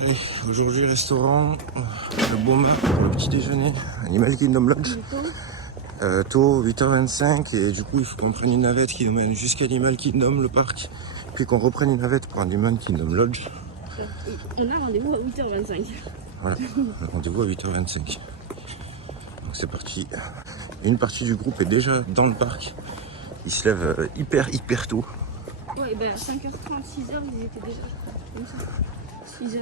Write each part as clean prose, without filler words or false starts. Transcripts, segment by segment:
Allez, aujourd'hui restaurant, le Beaumar pour le petit déjeuner, Animal Kingdom Lodge. Tôt, 8h25 et du coup il faut qu'on prenne une navette qui nous mène jusqu'à Animal Kingdom, le parc, puis qu'on reprenne une navette pour Animal Kingdom Lodge. On a rendez-vous à 8h25. Voilà, le rendez-vous à 8h25. Donc c'est parti. Une partie du groupe est déjà dans le parc. Ils se lèvent hyper tôt. Ouais, ben 5h30, 6h, ils étaient déjà, comme ça. 6h.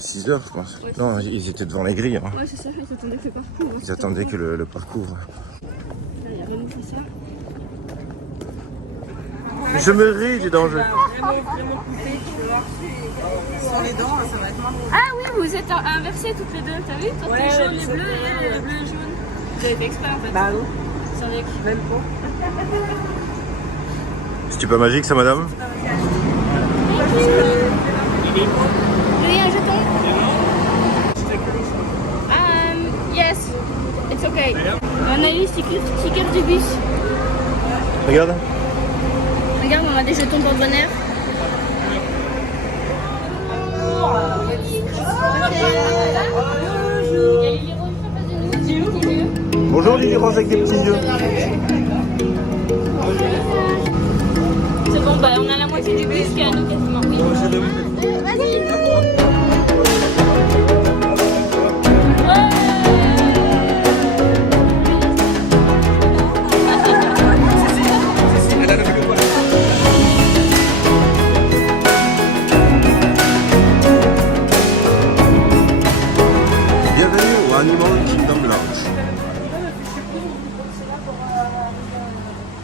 6h je pense. Ouais, Non, ils étaient devant les grilles. Hein. Ouais, c'est ça, ils attendaient que le parcours. Ils attendaient que le parcours. Là, il y a Renaud qui fait ça. Je me ris du danger. Sur les dents, ça va être marrant. Ah oui, vous êtes inversés toutes les deux, t'as vu? Toi, t'es jaune et bleu et elle, bleu et jaune. Vous avez fait exprès en fait. Bah oui, C'est avec. même pas. C'est pas magique ça, madame? Vous avez un jeton? Yes, it's okay. On a eu le sticker du bus. Regarde. Regarde, on a des jetons pour bonheur. Bonjour Lily Rose avec des petits yeux. C'est bon, bah on a la moitié du bus qui est à nous quasiment. Oui. Vas-y. Bienvenue au Animal Kingdom Lodge.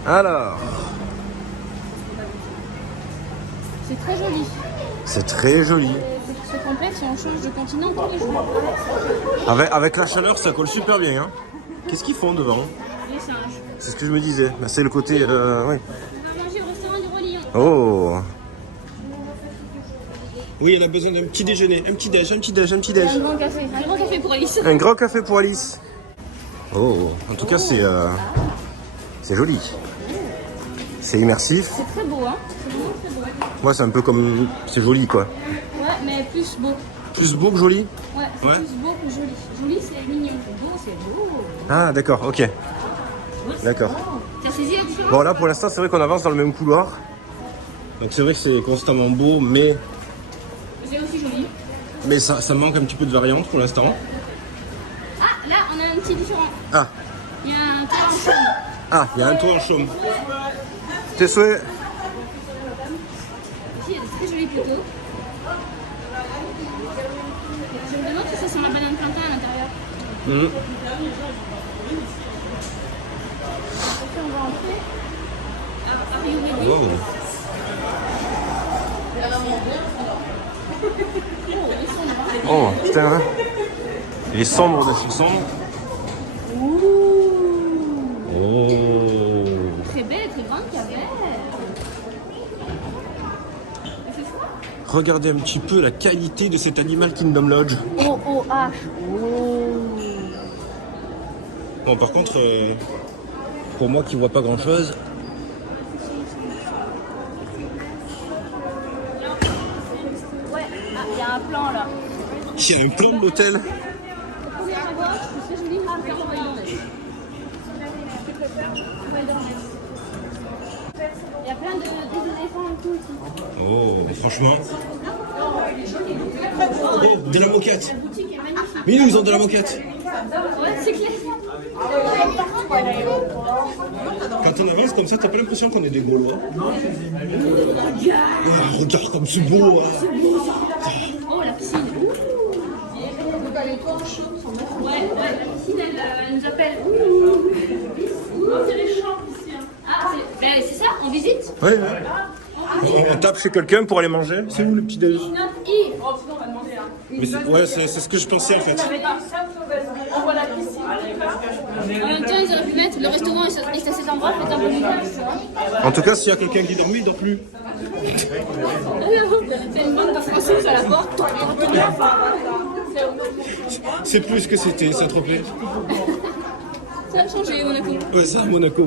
Alors, C'est très joli. c'est très joli. Ce complexe, on change de continent tous les jours. Avec la chaleur, ça colle super bien. Hein. Qu'est-ce qu'ils font devant? Les singes. C'est ce que je me disais. Bah, c'est le côté. Oui. On va manger au restaurant du Roi Lion. Oh. Oui, elle a besoin d'un petit déjeuner. Un petit déj. Un grand café. Un grand café pour Alice. Un grand café pour Alice. Oh, en tout cas, c'est joli. C'est immersif. C'est très beau, hein. C'est vraiment très beau. Moi, c'est un peu comme. C'est joli, quoi. Ouais, mais plus beau. Plus beau que joli? Ouais, c'est Ouais. plus beau que joli. Joli, c'est mignon. Beau, c'est beau. Ah, d'accord, ok. D'accord. T'as saisi la différence? Bon, là, pour l'instant, c'est vrai qu'on avance dans le même couloir. Donc, c'est vrai que c'est constamment beau, mais C'est aussi joli. ça manque un petit peu de variante pour l'instant. Ah, là, on a un petit différent. Ah, Il y a un toit en chaume. il y a un toit en chaume. Tes souhaits? Ici, c'est très joli plutôt. Je me demande si ça sent la banane plantain à l'intérieur. Mhm. Ok, on va entrer. Wow. Oh, putain. Hein. Il est sombre de chez sombre. Oh. Très belle, très grande caverne. Il fait froid. Regardez un petit peu la qualité de cet Animal Kingdom Lodge. O-O-H. Bon, par contre, pour moi qui vois pas grand chose. Ouais, ah, il y a un plan là. Il y a un plan de l'hôtel. Première à gauche, c'est joli, je vais faire voyant. Il y a plein d'éléphants et tout ici. Oh, franchement. Oh, de la moquette. La boutique est magnifique. Mais ils ont de la moquette. Ouais, c'est clair. Quand on avance comme ça, t'as pas l'impression qu'on est des Gaulois. Regarde comme c'est beau. Hein. Oh, la piscine. Ouais, la piscine, elle nous appelle. C'est les champs ici. Ah, c'est ça, on visite? Ouais. On tape chez quelqu'un pour aller manger. C'est où le petit déj? Mais c'est ce que je pensais en fait. En même temps, ils auraient pu mettre le restaurant est à cet endroit, mais dans le place. En tout cas, s'il y a quelqu'un qui dort, lui, il dort plus. C'est une bande de Français à la porte. C'est plus ce que c'était, Saint-Tropez. Ça a changé, Monaco. Ouais, ça, Monaco.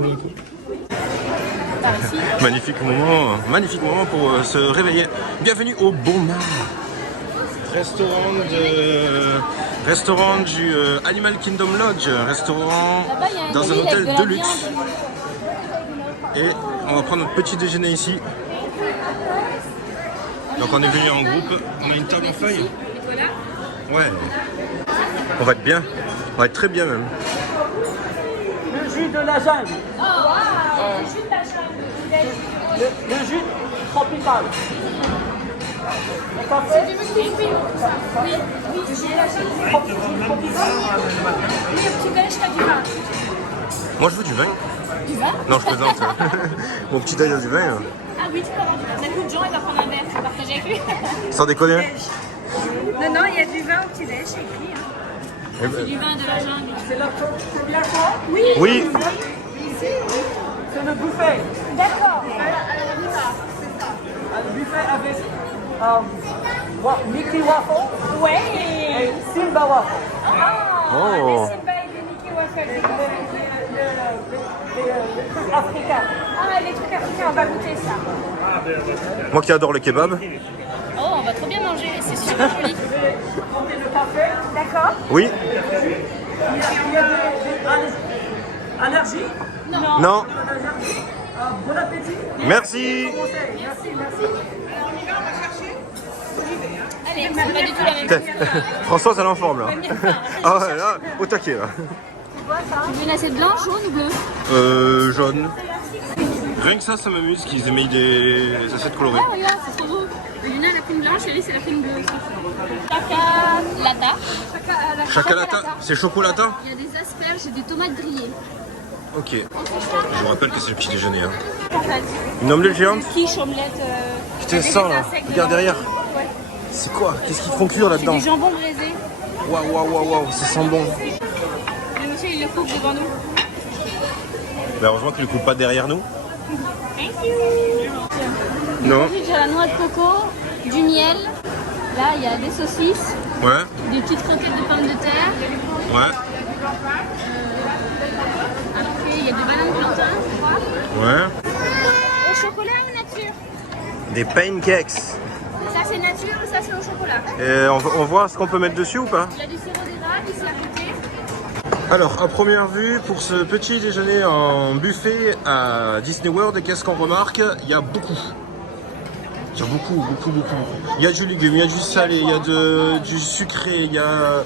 Magnifique moment pour se réveiller. Bienvenue au Beaumar. restaurant du Animal Kingdom Lodge, un restaurant Là-bas, il y a un dans un grill hôtel avec de la luxe. viande. Et on va prendre notre petit déjeuner ici. Donc on est venu en groupe, on a une table en feuille. Voilà. Ouais. On va être bien, on va être très bien même. Le jus de la jungle. Le jus tropical. Le café. Moi je veux du vin. Du vin? Non, je plaisante. Mon petit déj a du vin. Ah oui, tu peux avoir du vin. D'un coup, Jean, il va prendre un verre, je vais partager avec lui. Sans déconner. Non, il y a du vin au petit-déj, c'est écrit. Hein. C'est du vin de la jungle. C'est la chocolat. Oui. C'est le buffet. D'accord. Un buffet avec Mickey Waffle Ouais. et Simba Waffle. Oh. Simba et les Mickey Waffles. Les trucs africains. Ah, les trucs africains, on va goûter ça. Moi qui adore le kebab. Oh, on va trop bien manger, c'est super joli. Comptez le café. D'accord. Oui. Il y a des allergies. Non. Bon appétit. Merci. Allez, c'est pas du tout la même chose. Françoise elle est en forme là. Ah ouais, là, au taquet là. Tu veux une assiette blanche, jaune ou bleue? Jaune. Rien que ça m'amuse qu'ils aient mis des assiettes colorées. Ah, regarde, c'est trop beau. Luna, la prime blanche, Alice, c'est la prime bleue aussi. Chakalata. Chakalata, c'est chocolata? Il y a des asperges et des tomates grillées. Ok. Je vous rappelle que c'est le petit déjeuner. Hein. En fait, Une omelette géante? quiche, omelette. Putain, ça là. Regarde derrière. Ouais. C'est quoi? Qu'est-ce qu'ils font cuire C'est là-dedans? du jambon braisé. Waouh, ça sent bon. Le monsieur, il le coupe devant nous. Mais heureusement qu'il ne le coupe pas derrière nous. Thank you. Non. Ensuite, j'ai la noix de coco, du miel. Là, il y a des saucisses, Ouais. des petites croquettes de pommes de terre. Ouais. Après, il y a des bananes plantain, je crois. Ouais. Au chocolat ou nature? Des pancakes. Ça, c'est nature, ça, c'est au chocolat. Et on voit ce qu'on peut mettre dessus ou pas? Il y a du sirop d'érable ici à côté. Alors, à première vue, pour ce petit déjeuner en buffet à Disney World, qu'est-ce qu'on remarque? Il y a beaucoup. Il y a beaucoup. Il y a du légume, il y a du salé, il y a du sucré, il y a...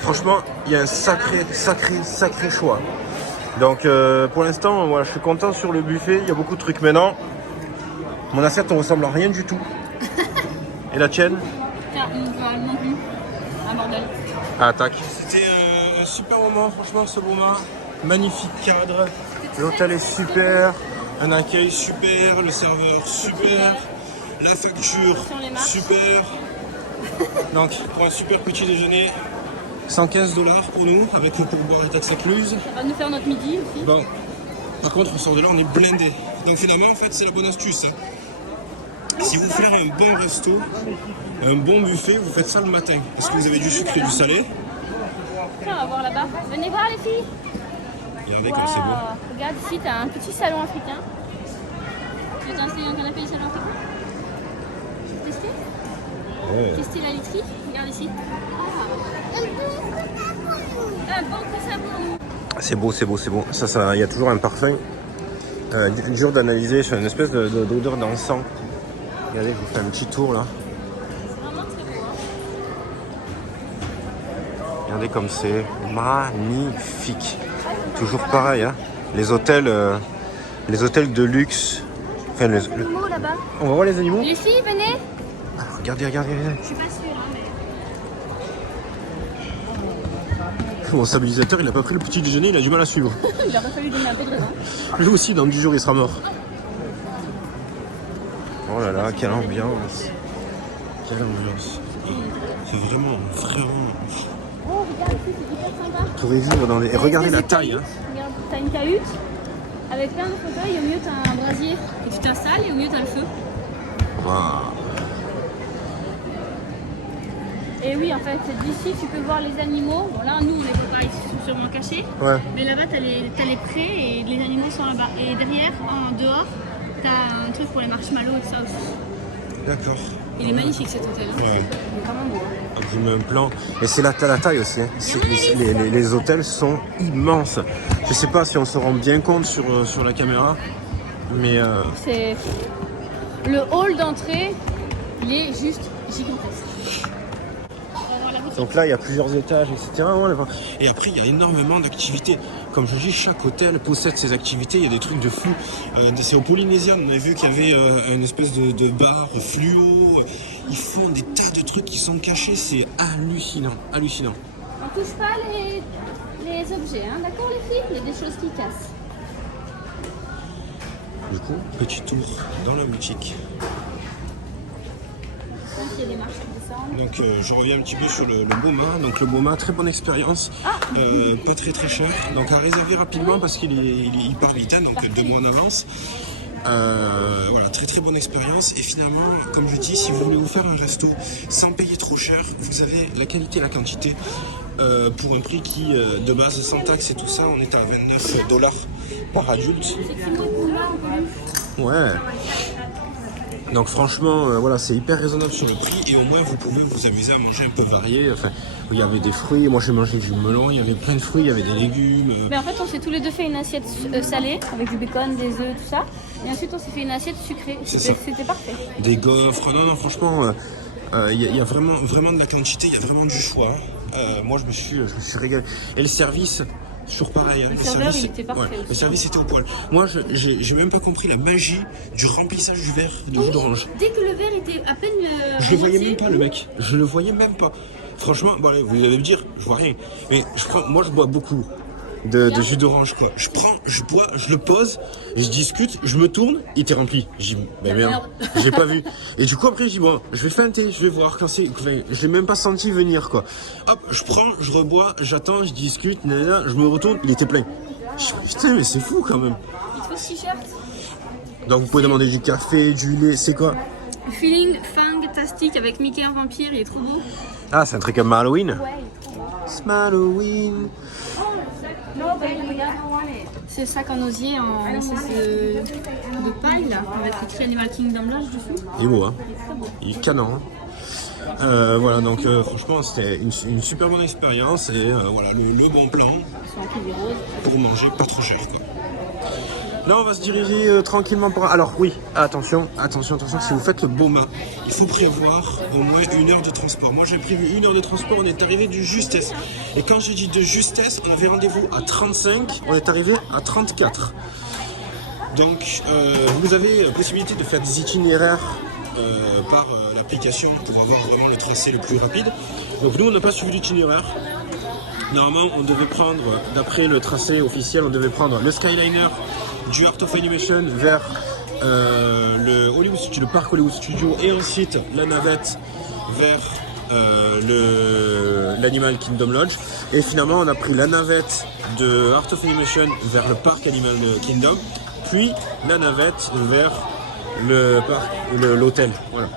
Franchement, il y a un sacré choix. Donc, pour l'instant, voilà, je suis content sur le buffet, il y a beaucoup de trucs. Maintenant, mon assiette ne ressemble à rien du tout. Et la tienne? Tiens, non plus. Un bordel. Ah, tac. C'était un super moment, franchement, ce moment. Magnifique cadre. L'hôtel est super. Un accueil super. Le serveur super. La facture super. Donc, pour un super petit déjeuner, 115 $ pour nous, avec le pourboire et taxes incluses. Ça va nous faire notre midi aussi. Bon, par contre, on sort de là, on est blindé. Donc, finalement, en fait, c'est la bonne astuce. Hein. Si vous voulez un bon resto, un bon buffet, vous faites ça le matin. Parce que vous avez du sucre et du salé. Tiens, on va voir là-bas. Venez voir les filles. Regardez comme c'est beau. Wow. Regarde ici, t'as un petit salon africain. Tu veux t'installer dans un canapé du salon africain? Tester? Ouais. Tester la literie? Regarde ici. Un bon coussin pour nous. C'est beau. Ça, il y a toujours un parfum dur d'analyser. C'est une espèce d'odeur d'encens. Regardez, je vous fais un petit tour là. C'est vraiment très beau. Hein. Regardez comme c'est magnifique. Toujours pareil, hein. Les hôtels de luxe. Enfin, Les animaux là-bas. On va voir les animaux. Les filles, venez. Ah, regardez. Je suis pas sûre, hein, mais. Mon stabilisateur, il a pas pris le petit déjeuner, il a du mal à suivre. Il aurait fallu donner un peu de raison. Lui aussi, dans 10 jours, il sera mort. Oh là là, quelle ambiance. C'est vraiment. Oh, regarde ici, c'est hyper sympa. Vous pourrez vivre dans les... Et regardez la taille. Hein. Regarde, t'as une cahute avec plein de fauteuils. Au milieu, t'as un brasier et tu t'installes et au milieu, t'as le feu. Waouh. Et oui, en fait, d'ici, tu peux voir les animaux. Bon, là, nous, on les voit pas, ils sont sûrement cachés. Ouais. Mais là-bas, t'as les prés et les animaux sont là-bas. Et derrière, en dehors, t'as un truc pour les marshmallows et ça aussi. D'accord. Il est magnifique cet hôtel. Hein. Ouais. Il est vraiment beau. Hein. il met un plan. Et c'est la taille aussi. Hein. Les hôtels sont immenses. Je sais pas si on se rend bien compte sur la caméra, mais C'est le hall d'entrée, il est juste gigantesque. donc là il y a plusieurs étages, etc. Et après il y a énormément d'activités. Comme je dis, chaque hôtel possède ses activités. Il y a des trucs de fou. C'est au Polynesian, on a vu qu'il y avait une espèce de bar fluo. Ils font des tas de trucs qui sont cachés. C'est hallucinant, hallucinant. On touche pas les objets, hein, d'accord les filles? Il y a des choses qui cassent. Du coup, petit tour dans la boutique. Donc il y a des marches qui descendent. Donc je reviens un petit peu sur le Boma. Donc le Boma, très bonne expérience, pas très cher. Donc à réserver rapidement parce qu'il part vite, hein, donc 2 mois en avance. Voilà, très bonne expérience. Et finalement, comme je dis, si vous voulez vous faire un resto sans payer trop cher, vous avez la qualité et la quantité pour un prix qui, de base, sans taxe et tout ça, on est à $29 par adulte. Ouais. Donc franchement, voilà, c'est hyper raisonnable sur le prix et au moins vous pouvez vous amuser à manger un peu varié. Enfin, il y avait des fruits, moi j'ai mangé du melon, il y avait plein de fruits, il y avait des légumes. Mais en fait, on s'est tous les deux fait une assiette salée avec du bacon, des œufs, tout ça. Et ensuite, on s'est fait une assiette sucrée. C'était parfait. Des gaufres, non, franchement, il y a vraiment de la quantité, il y a vraiment du choix. Moi, je me suis régalé. Et le service. Toujours pareil. Hein. Le serveur, il était parfait aussi. Le service était au poil. Moi, j'ai même pas compris la magie du remplissage du verre de jus d'orange. Dès que le verre était à peine. Je le voyais même pas, le mec. Je le voyais même pas. Franchement, bon, allez, vous allez me dire, je vois rien. Mais moi, je bois beaucoup de jus d'orange, quoi. Je bois, je le pose, je discute, je me tourne, il était rempli. Je dis, ben merde, j'ai pas vu. Et du coup, après, je dis, bon, je vais faire un thé, je vais voir quand c'est. Enfin, je l'ai même pas senti venir, quoi. Hop, je prends, je rebois, j'attends, je discute, nanana, je me retourne, il était plein. Je dis, putain, mais c'est fou quand même. Il te faut ce t-shirt. Donc, vous pouvez demander du café, du lait, c'est quoi? Feeling fantastique avec Mickey en vampire, il est trop beau. Ah, c'est un truc comme Halloween? Ouais, il est trop beau. C'est Halloween. C'est le sac en osier en espèce de paille là, avec écrit Animal Kingdom Lodge dessus. Il est beau, hein? Il est très beau. Il est canon. Voilà, donc franchement, c'était une super bonne expérience et voilà, le bon plan pour manger pas trop cher, quoi. Là, on va se diriger tranquillement pour... Alors oui, attention, si vous faites le Boma, il faut prévoir au moins 1 heure de transport. Moi, j'ai prévu 1 heure de transport, on est arrivé de justesse. Et quand j'ai dit de justesse, on avait rendez-vous à 35, on est arrivé à 34. Donc, vous avez la possibilité de faire des itinéraires par l'application pour avoir vraiment le tracé le plus rapide. Donc nous, on n'a pas suivi l'itinéraire. Normalement, on devait prendre, d'après le tracé officiel, on devait prendre le Skyliner du Art of Animation vers le parc Hollywood Studio et ensuite la navette vers l'Animal Kingdom Lodge. Et finalement, on a pris la navette de Art of Animation vers le parc Animal Kingdom, puis la navette vers l'hôtel. Voilà.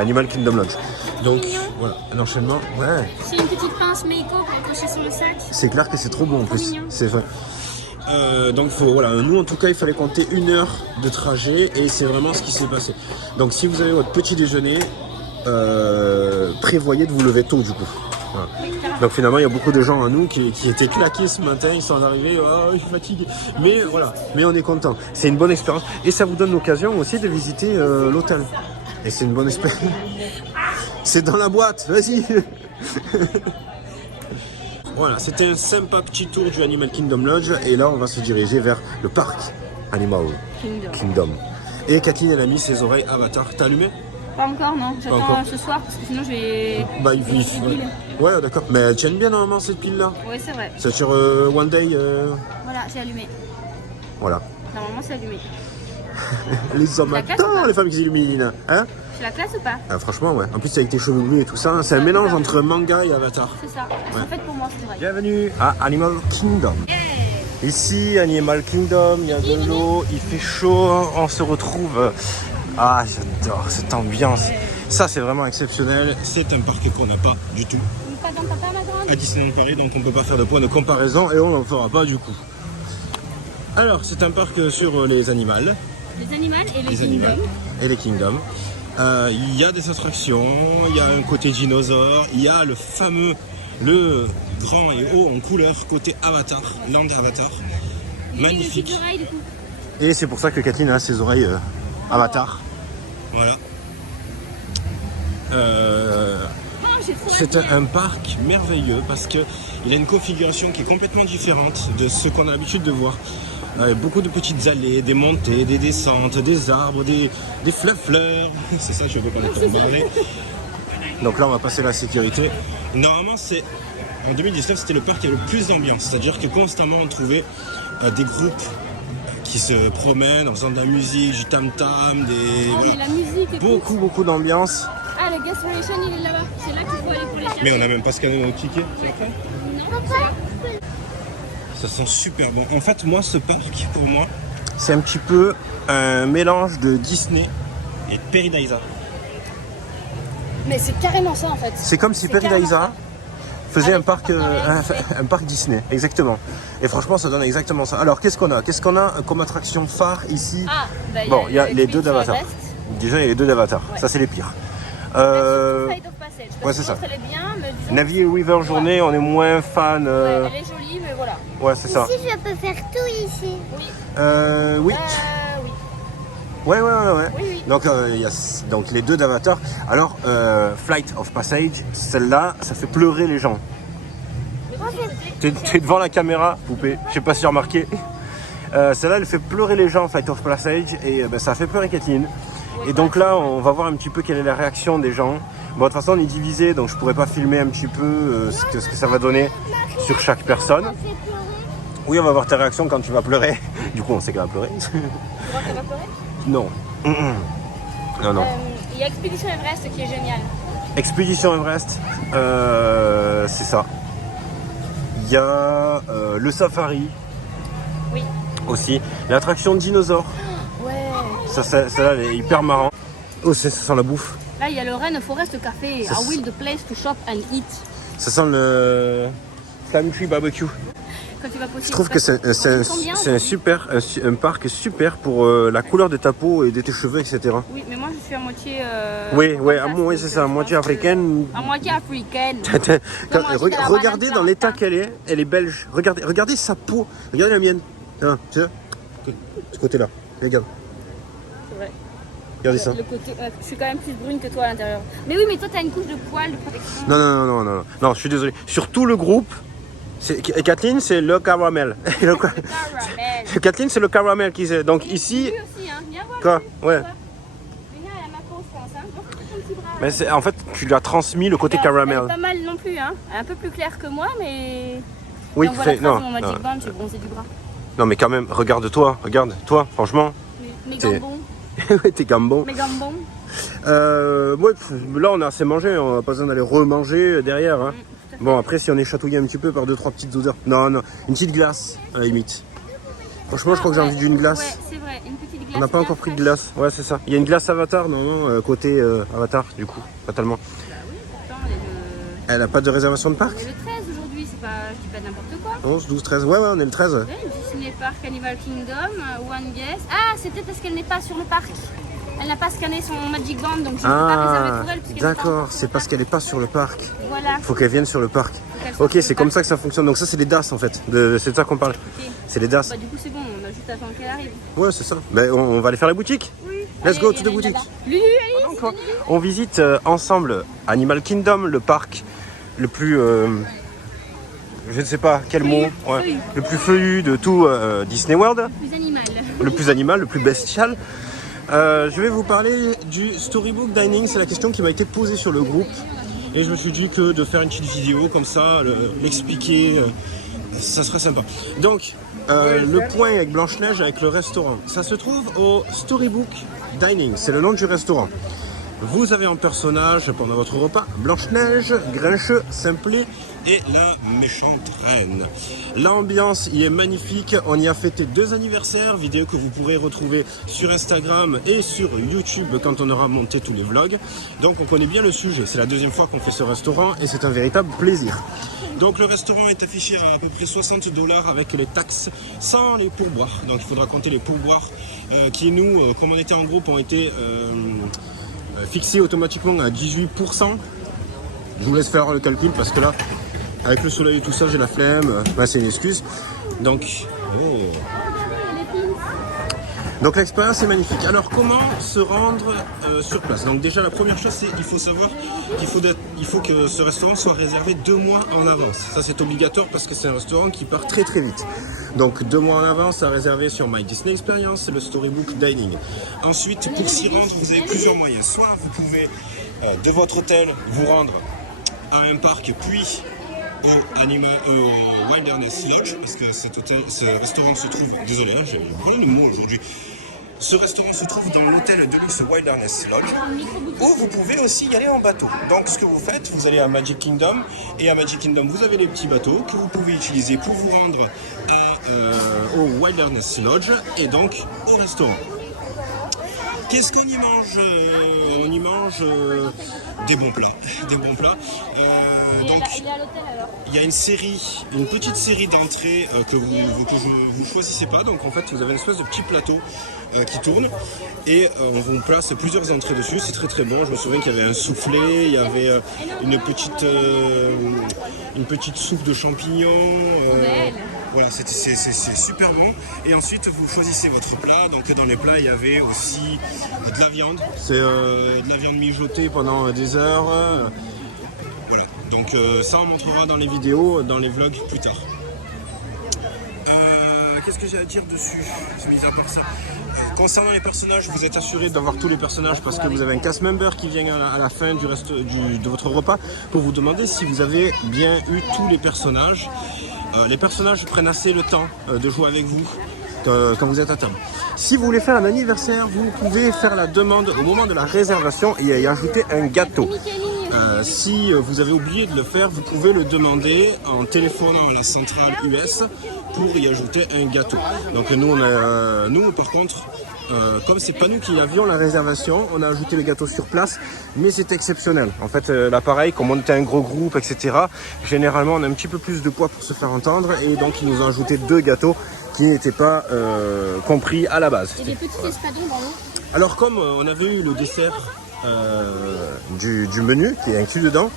Animal Kingdom Lodge. Donc voilà, un enchaînement. Ouais. C'est une petite pince Meiko pour accrocher sur le sac. C'est clair que c'est trop bon en plus. Mignon. C'est vrai. Donc voilà, nous en tout cas il fallait compter 1 heure de trajet et c'est vraiment ce qui s'est passé. Donc si vous avez votre petit déjeuner, prévoyez de vous lever tôt du coup. Voilà. Donc finalement il y a beaucoup de gens à nous qui étaient claqués ce matin, ils sont arrivés, oh, je suis fatigué. Mais voilà, mais on est content. C'est une bonne expérience et ça vous donne l'occasion aussi de visiter l'hôtel. Et c'est une bonne expérience. C'est dans la boîte, vas-y. Voilà, c'était un sympa petit tour du Animal Kingdom Lodge et là on va se diriger vers le parc Animal Kingdom. Et Kathleen elle a mis ses oreilles Avatar. T'as allumé? Pas encore, non. Pas encore. J'attends ce soir parce que sinon je vais. Bah ouais d'accord, mais elle tient bien normalement cette pile là. Ouais, c'est vrai. Ça tire One Day. Voilà, j'ai allumé. Voilà. Normalement, c'est allumé. Les hommes attends les femmes qui s'illuminent. Hein? C'est la classe ou pas? Ah, franchement ouais. En plus avec tes cheveux bleus et tout ça, c'est un mélange entre manga et Avatar. C'est ça. En fait, pour moi, c'est vrai. Bienvenue à Animal Kingdom. Ici, Animal Kingdom, il y a de l'eau, il fait chaud, on se retrouve. Ah, j'adore cette ambiance. Ça, c'est vraiment exceptionnel. C'est un parc qu'on n'a pas du tout Pas dans Papa, ma grande? à Disneyland Paris, donc on ne peut pas faire de point de comparaison et on n'en fera pas du coup. Alors, c'est un parc sur les animaux. Les animaux et les Les kingdoms. animaux et les kingdoms. Il y a des attractions, il y a un côté dinosaure, il y a le fameux, le grand et haut en couleur côté Avatar, Land Avatar. Magnifique. Oreilles, du coup. Et c'est pour ça que Kathleen a ses oreilles Avatar. Voilà. C'est un parc merveilleux parce qu'il a une configuration qui est complètement différente de ce qu'on a l'habitude de voir. Beaucoup de petites allées, des montées, des descentes, des arbres, des fleurs. C'est ça, je ne peux pas les parler. Donc là, on va passer la sécurité. Normalement, en 2019, c'était le parc qui avait le plus d'ambiance. C'est-à-dire que constamment, on trouvait des groupes qui se promènent en faisant de la musique, du tam-tam, Mais la musique et tout. beaucoup d'ambiance. Ah, le gas station, il est là-bas. C'est là qu'il faut aller pour les chercher. Mais on n'a même pas scanné nos tickets, c'est après? Non, Ça sent super bon. En fait, moi, ce parc, pour moi, c'est un petit peu un mélange de Disney et de Paradisa. mais c'est carrément ça en fait. C'est comme si Paradisa faisait un parc Disney, exactement. Et franchement, ça donne exactement ça. Alors, qu'est-ce qu'on a comme attraction phare ici? Bon, il y a les deux d'Avatar. Déjà, il y a les deux d'Avatar. Ouais. Ça, c'est les pires. Ouais, c'est ça. Navy River journée, on est moins fan. Ouais, elle est jolie, mais voilà. Ouais, c'est ça. Ici, je peux faire tout ici. Oui. Oui. Oui. Ouais. Donc, il y a donc les deux d'Avatar. Alors, Flight of Passage, celle-là, ça fait pleurer les gens. T'es devant la caméra, poupée. Je sais pas si tu as remarqué. Celle-là, elle fait pleurer les gens, Flight of Passage, et ça fait pleurer Kathleen. Et donc là, on va voir un petit peu quelle est la réaction des gens. Bon, de toute façon, on est divisé, donc je pourrais pas filmer un petit peu ce que ça va donner sur chaque personne. Oui, on va voir tes réactions quand tu vas pleurer. Du coup, on sait qu'elle va pleurer. Tu vois qu'elle va pleurer? Non. Non. Il y a Expédition Everest qui est génial. Expédition Everest, c'est ça. Il y a le safari. Oui. Aussi. L'attraction dinosaure. Ouais. Ça est hyper marrant. Oh, ça sent la bouffe. Là, il y a le Rainforest Café. A wild place to shop and eat. Ça sent le Flame Tree Barbecue. Quand tu vas poster, je trouve que c'est un parc super pour la couleur de ta peau et de tes cheveux, etc. Oui, mais moi je suis à moitié. Oui, c'est ça, à moitié africaine. À moitié africaine. Regardez dans l'état qu'elle est. Elle est belge. Regardez sa peau. Regardez la mienne. Ah, tu vois, ce côté-là. Regarde. C'est vrai. Regardez ça. Le côté, je suis quand même plus brune que toi à l'intérieur. Mais oui, mais toi t'as une couche de poils de protection. Non, je suis désolé. Sur tout le groupe, Kathleen, c'est le caramel. Kathleen, c'est le caramel qui c'est. Donc ici. Lui aussi, hein. Viens voir. Quoi? Ouais. Viens, elle a ma peau, je pense. Hein. Ton petit bras. Mais en fait, tu lui as transmis le côté caramel. Elle est pas mal non plus, hein. Elle est un peu plus claire que moi, mais. Oui, non. Mon Magic Band, j'ai bronzé du bras. Non, mais quand même, regarde-toi, franchement. Mes gambons. Ouais, tes gambons. Mes gambons. Ouais, là, on a assez mangé, on n'a pas besoin d'aller remanger derrière. Hein. Bon, après, si on est chatouillé un petit peu par 2-3 petites odeurs. Non, une petite glace, à la limite. Franchement, je crois que j'ai envie d'une glace. Ouais, c'est vrai, une petite glace. On n'a pas encore pris de glace. Ouais, c'est ça. Il y a une glace Avatar, non, côté Avatar, du coup, fatalement. Bah oui, pourtant, Elle n'a pas de réservation de parc? On est le 13 aujourd'hui, je dis pas n'importe quoi. 11, 12, 13. Ouais, on est le 13. Ouais, Disney Park Animal Kingdom, One Guest. Ah, c'est peut-être parce qu'elle n'est pas sur le parc. Elle n'a pas scanné son Magic Band, donc je ne peux pas réserver pour elle. D'accord, c'est parce qu'elle n'est pas sur le parc. Voilà. Il faut qu'elle vienne sur le parc. Ok, c'est comme ça que ça fonctionne. Donc ça, c'est les DAS en fait. C'est de ça qu'on parle. Okay. C'est les DAS. Bah, du coup, c'est bon, on a juste à attendre qu'elle arrive. Ouais, c'est ça. Ben, on va aller faire la boutique. Oui. Let's go to the boutique. On visite ensemble Animal Kingdom, le parc le plus... je ne sais pas quel mot. Ouais, le plus feuillu de tout Disney World. Le plus animal. Le plus animal, le plus bestial. Je vais vous parler du Storybook Dining. C'est la question qui m'a été posée sur le groupe. Et je me suis dit que de faire une petite vidéo comme ça, l'expliquer, ça serait sympa. Donc, le point avec Blanche-Neige, avec le restaurant, ça se trouve au Storybook Dining. C'est le nom du restaurant. Vous avez en personnage pendant votre repas Blanche-Neige, Grincheux, Simplet et la méchante reine. L'ambiance y est magnifique. On y a fêté 2 anniversaires, vidéo que vous pourrez retrouver sur Instagram et sur YouTube quand on aura monté tous les vlogs. Donc on connaît bien le sujet. C'est la 2e fois qu'on fait ce restaurant et c'est un véritable plaisir. Donc le restaurant est affiché à peu près $60 avec les taxes, sans les pourboires. Donc il faudra compter les pourboires qui nous, comme on était en groupe, ont été... fixé automatiquement à 18%. Je vous laisse faire le calcul parce que là, avec le soleil et tout ça, j'ai la flemme. Bah, c'est une excuse. Donc, donc l'expérience est magnifique. Alors comment se rendre sur place? Donc déjà la première chose c'est il faut savoir qu'il faut que ce restaurant soit réservé 2 mois en avance. Ça c'est obligatoire parce que c'est un restaurant qui part très très vite. Donc 2 mois en avance à réserver sur My Disney Experience, le Storybook Dining. Ensuite pour s'y rendre vous avez plusieurs moyens. Soit vous pouvez de votre hôtel vous rendre à un parc puis au Wilderness Lodge, parce que ce restaurant se trouve, désolé, hein, j'ai un problème de mots aujourd'hui. Ce restaurant se trouve dans l'hôtel de luxe Wilderness Lodge, ou vous pouvez aussi y aller en bateau. Donc ce que vous faites, vous allez à Magic Kingdom, et à Magic Kingdom vous avez les petits bateaux que vous pouvez utiliser pour vous rendre au Wilderness Lodge et donc au restaurant. Qu'est-ce qu'on y mange? On y mange des bons plats. Des bons plats. Donc, il y a une petite série d'entrées que vous choisissez pas. Donc en fait, vous avez une espèce de petit plateau qui tourne et on vous place plusieurs entrées dessus. C'est très très bon. Je me souviens qu'il y avait un soufflé, il y avait une petite soupe de champignons. Voilà, c'est super bon. Et ensuite, vous choisissez votre plat. Donc dans les plats, il y avait aussi de la viande. C'est de la viande mijotée pendant des heures. Voilà, donc ça on montrera dans les vidéos, dans les vlogs plus tard. Qu'est-ce que j'ai à dire dessus, mis à part ça? Concernant les personnages, vous êtes assuré d'avoir tous les personnages parce que vous avez un cast member qui vient à la fin de votre repas pour vous demander si vous avez bien eu tous les personnages. Les personnages prennent assez le temps de jouer avec vous quand vous êtes à table. Si vous voulez faire un anniversaire, vous pouvez faire la demande au moment de la réservation et y ajouter un gâteau. Si vous avez oublié de le faire, vous pouvez le demander en téléphonant à la centrale US pour y ajouter un gâteau. Donc nous par contre, comme c'est pas nous qui avions la réservation, on a ajouté le gâteau sur place, mais c'est exceptionnel. En fait, l'appareil, comme on était un gros groupe, etc., généralement on a un petit peu plus de poids pour se faire entendre et donc ils nous ont ajouté 2 gâteaux qui n'étaient pas compris à la base. Et des petits espadons dans l'eau. Alors comme on avait eu le dessert du menu qui est inclus dedans,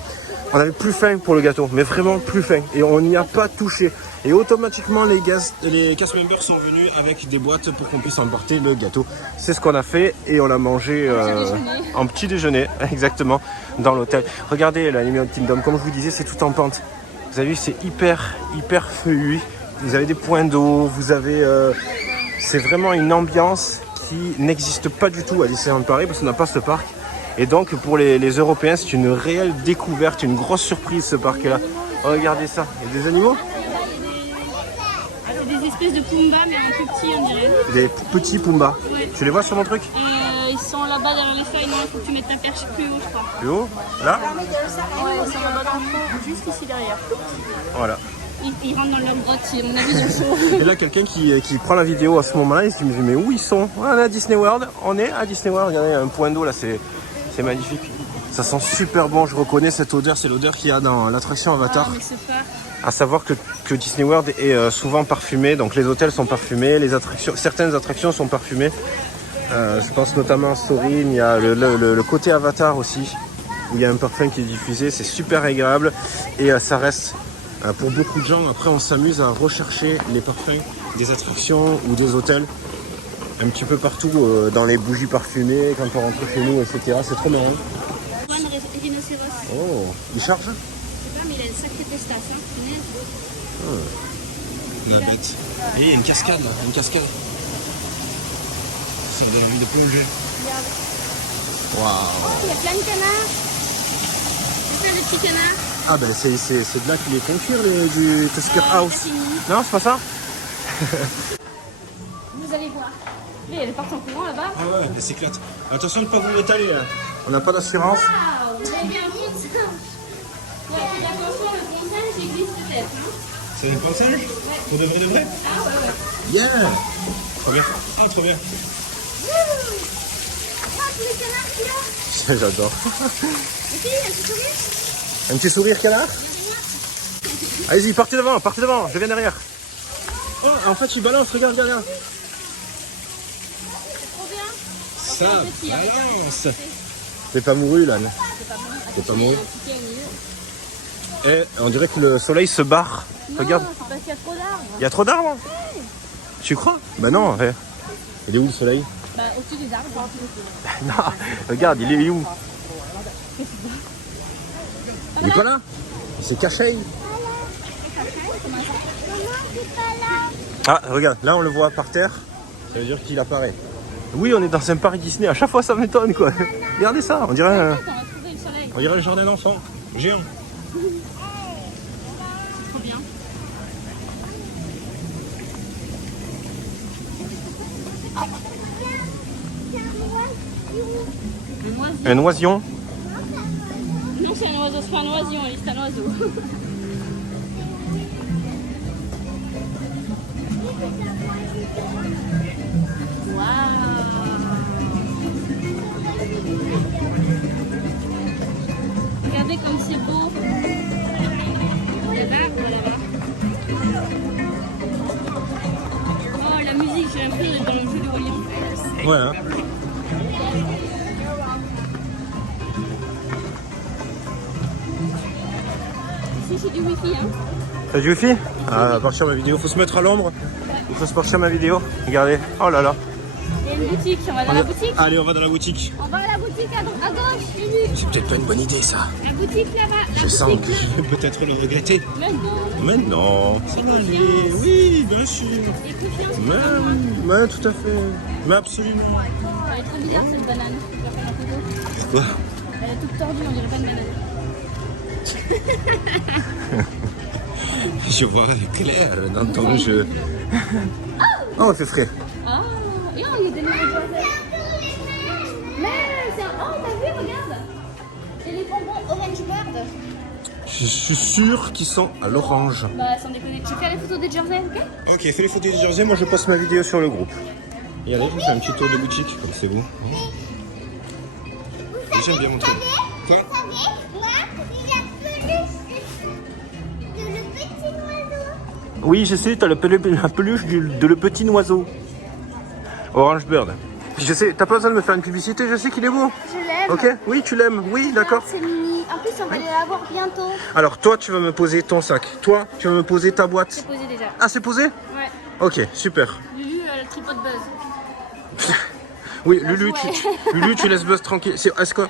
on avait plus faim pour le gâteau, mais vraiment plus faim et on n'y a pas touché. Et automatiquement les cast members sont venus avec des boîtes pour qu'on puisse emporter le gâteau. C'est ce qu'on a fait et on l'a mangé en petit déjeuner, exactement, dans l'hôtel. Regardez l'Animal Kingdom, comme je vous disais, c'est tout en pente. Vous avez vu, c'est hyper feuillu. Vous avez des points d'eau, vous avez... c'est vraiment une ambiance qui n'existe pas du tout à Disneyland Paris parce qu'on n'a pas ce parc. Et donc pour les Européens, c'est une réelle découverte, une grosse surprise ce parc-là. Regardez ça, il y a des animaux? Des espèces de Pumba, mais un peu petits, on dirait. Des petits Pumba. Ouais. Tu les vois sur mon truc? Ils sont là-bas derrière les feuilles, non, il faut que tu mettes ta perche plus haut, je crois. Plus haut? Là? Ouais, ils sont là-bas dans le fond, juste ici derrière. Voilà. Ils rentrent dans leur grotte, à mon avis, ils sont. Et là, quelqu'un qui prend la vidéo à ce moment-là, il se dit mais où ils sont? On est à Disney World, on est à Disney World, il y a un point d'eau là, c'est magnifique. Ça sent super bon, je reconnais cette odeur, c'est l'odeur qu'il y a dans l'attraction Avatar. Ah, mais c'est pas... À savoir que Disney World est souvent parfumé, donc les hôtels sont parfumés, certaines attractions sont parfumées. Je pense notamment à Soarin', il y a le côté Avatar aussi, où il y a un parfum qui est diffusé, c'est super agréable et ça reste, pour beaucoup de gens, après on s'amuse à rechercher les parfums des attractions ou des hôtels, un petit peu partout, dans les bougies parfumées, quand on rentre chez nous, etc. C'est trop marrant. Rhinocéros. Oh, il charge? Je sais pas, mais il a une sacrée testasse, hein. La bête. Et il y a une cascade là, une cascade. Ça donne envie de plonger. Waouh. Il y a plein de canards. C'est ça, le petit canard. Ah ben c'est de là qu'il est font cuire du Tusker House. Non, c'est pas ça? Vous allez voir. Mais elle est partie en courant là-bas. Ah ouais, elle s'éclate. Attention de ne pas vous étaler là. On n'a pas d'assurance. Waouh, vous avez bien vu ça. Ouais, et attention, le ponçage existe peut-être. Hein. C'est un ponçage? Pour de vrai? Ah ouais. Yeah. Trop bien. Ah, trop bien. Ah, tous les canards qu'il y a. J'adore. Et puis, un petit sourire. Un petit sourire canard? Allez-y, partez devant, je viens derrière. Oh, en fait, il balance, regarde. C'est trop bien. Ça balance. T'es pas mouru, là? T'es pas mouru? Eh, on dirait que le soleil se barre. Regarde. C'est parce qu'il y a trop d'arbres. Il y a trop d'arbres? Tu crois? Bah non, ouais. Il est où le soleil? Bah, au-dessus des arbres. Non, regarde, il est où? Il est pas là? Il s'est caché. Ah, regarde, là on le voit par terre. Ça veut dire qu'il apparaît. Oui, on est dans un parc Disney. À chaque fois, ça m'étonne, quoi. Regardez ça, on dirait le jardin d'enfants. Géant. Trop bien. Un oisillon. Non, c'est un oiseau, c'est pas un oisillon, c'est un oiseau. Regardez comme c'est beau. Là-bas, là-bas. Oh, la musique, j'ai l'impression d'être dans le jeu du Roi Lion. Voilà. Ici, c'est du wifi, hein. T'as du wifi? Ah, à partir de ma vidéo. Faut se mettre à l'ombre. Il faut se partir ma vidéo. Regardez. Oh là là. Il y a une boutique, on va dans la boutique. Allez, on va dans la boutique. On va à la boutique à gauche, Lulu. C'est peut-être pas une bonne idée, ça. La boutique là-bas. Je sens que je vais peut-être le regretter. Mais non. Mais non, ça va aller. Oui, bien sûr. Et confiance. Mais tout à fait. Mais absolument. Elle est trop bizarre cette banane. Tu vas faire la photo. Pourquoi? Elle est toute tordue, on dirait pas une banane. Je vois clair dans ton jeu. Oh, il fait frais. Ah, et on y a des nouveaux journaux. Mais c'est un... Oh, t'as vu, regarde. C'est les bonbons Orange Bird. Je suis sûr qu'ils sont à l'orange. Bah, sans déconner. Tu fais les photos des jerseys, ok? Ok, fais les photos du jersey, moi je poste ma vidéo sur le groupe. Et allez, je fais un petit tour de boutique, comme c'est vous. J'aime bien mon tour. Quoi? Moi, j'ai la peluche de le petit oiseau. Oui, je sais, t'as la peluche de le petit oiseau. Orange Bird. Je sais, t'as pas besoin de me faire une publicité, je sais qu'il est beau. Je l'aime. Ok, oui, tu l'aimes, oui, d'accord. C'est mini. En plus, on va l'avoir bientôt. Alors, toi, tu vas me poser ton sac. Toi, tu vas me poser ta boîte. C'est posé déjà. Ah, c'est posé? Ouais. Ok, super. Lulu, le tripod buzz. Oui, Lulu, Lulu, tu laisses Buzz tranquille. Est-ce que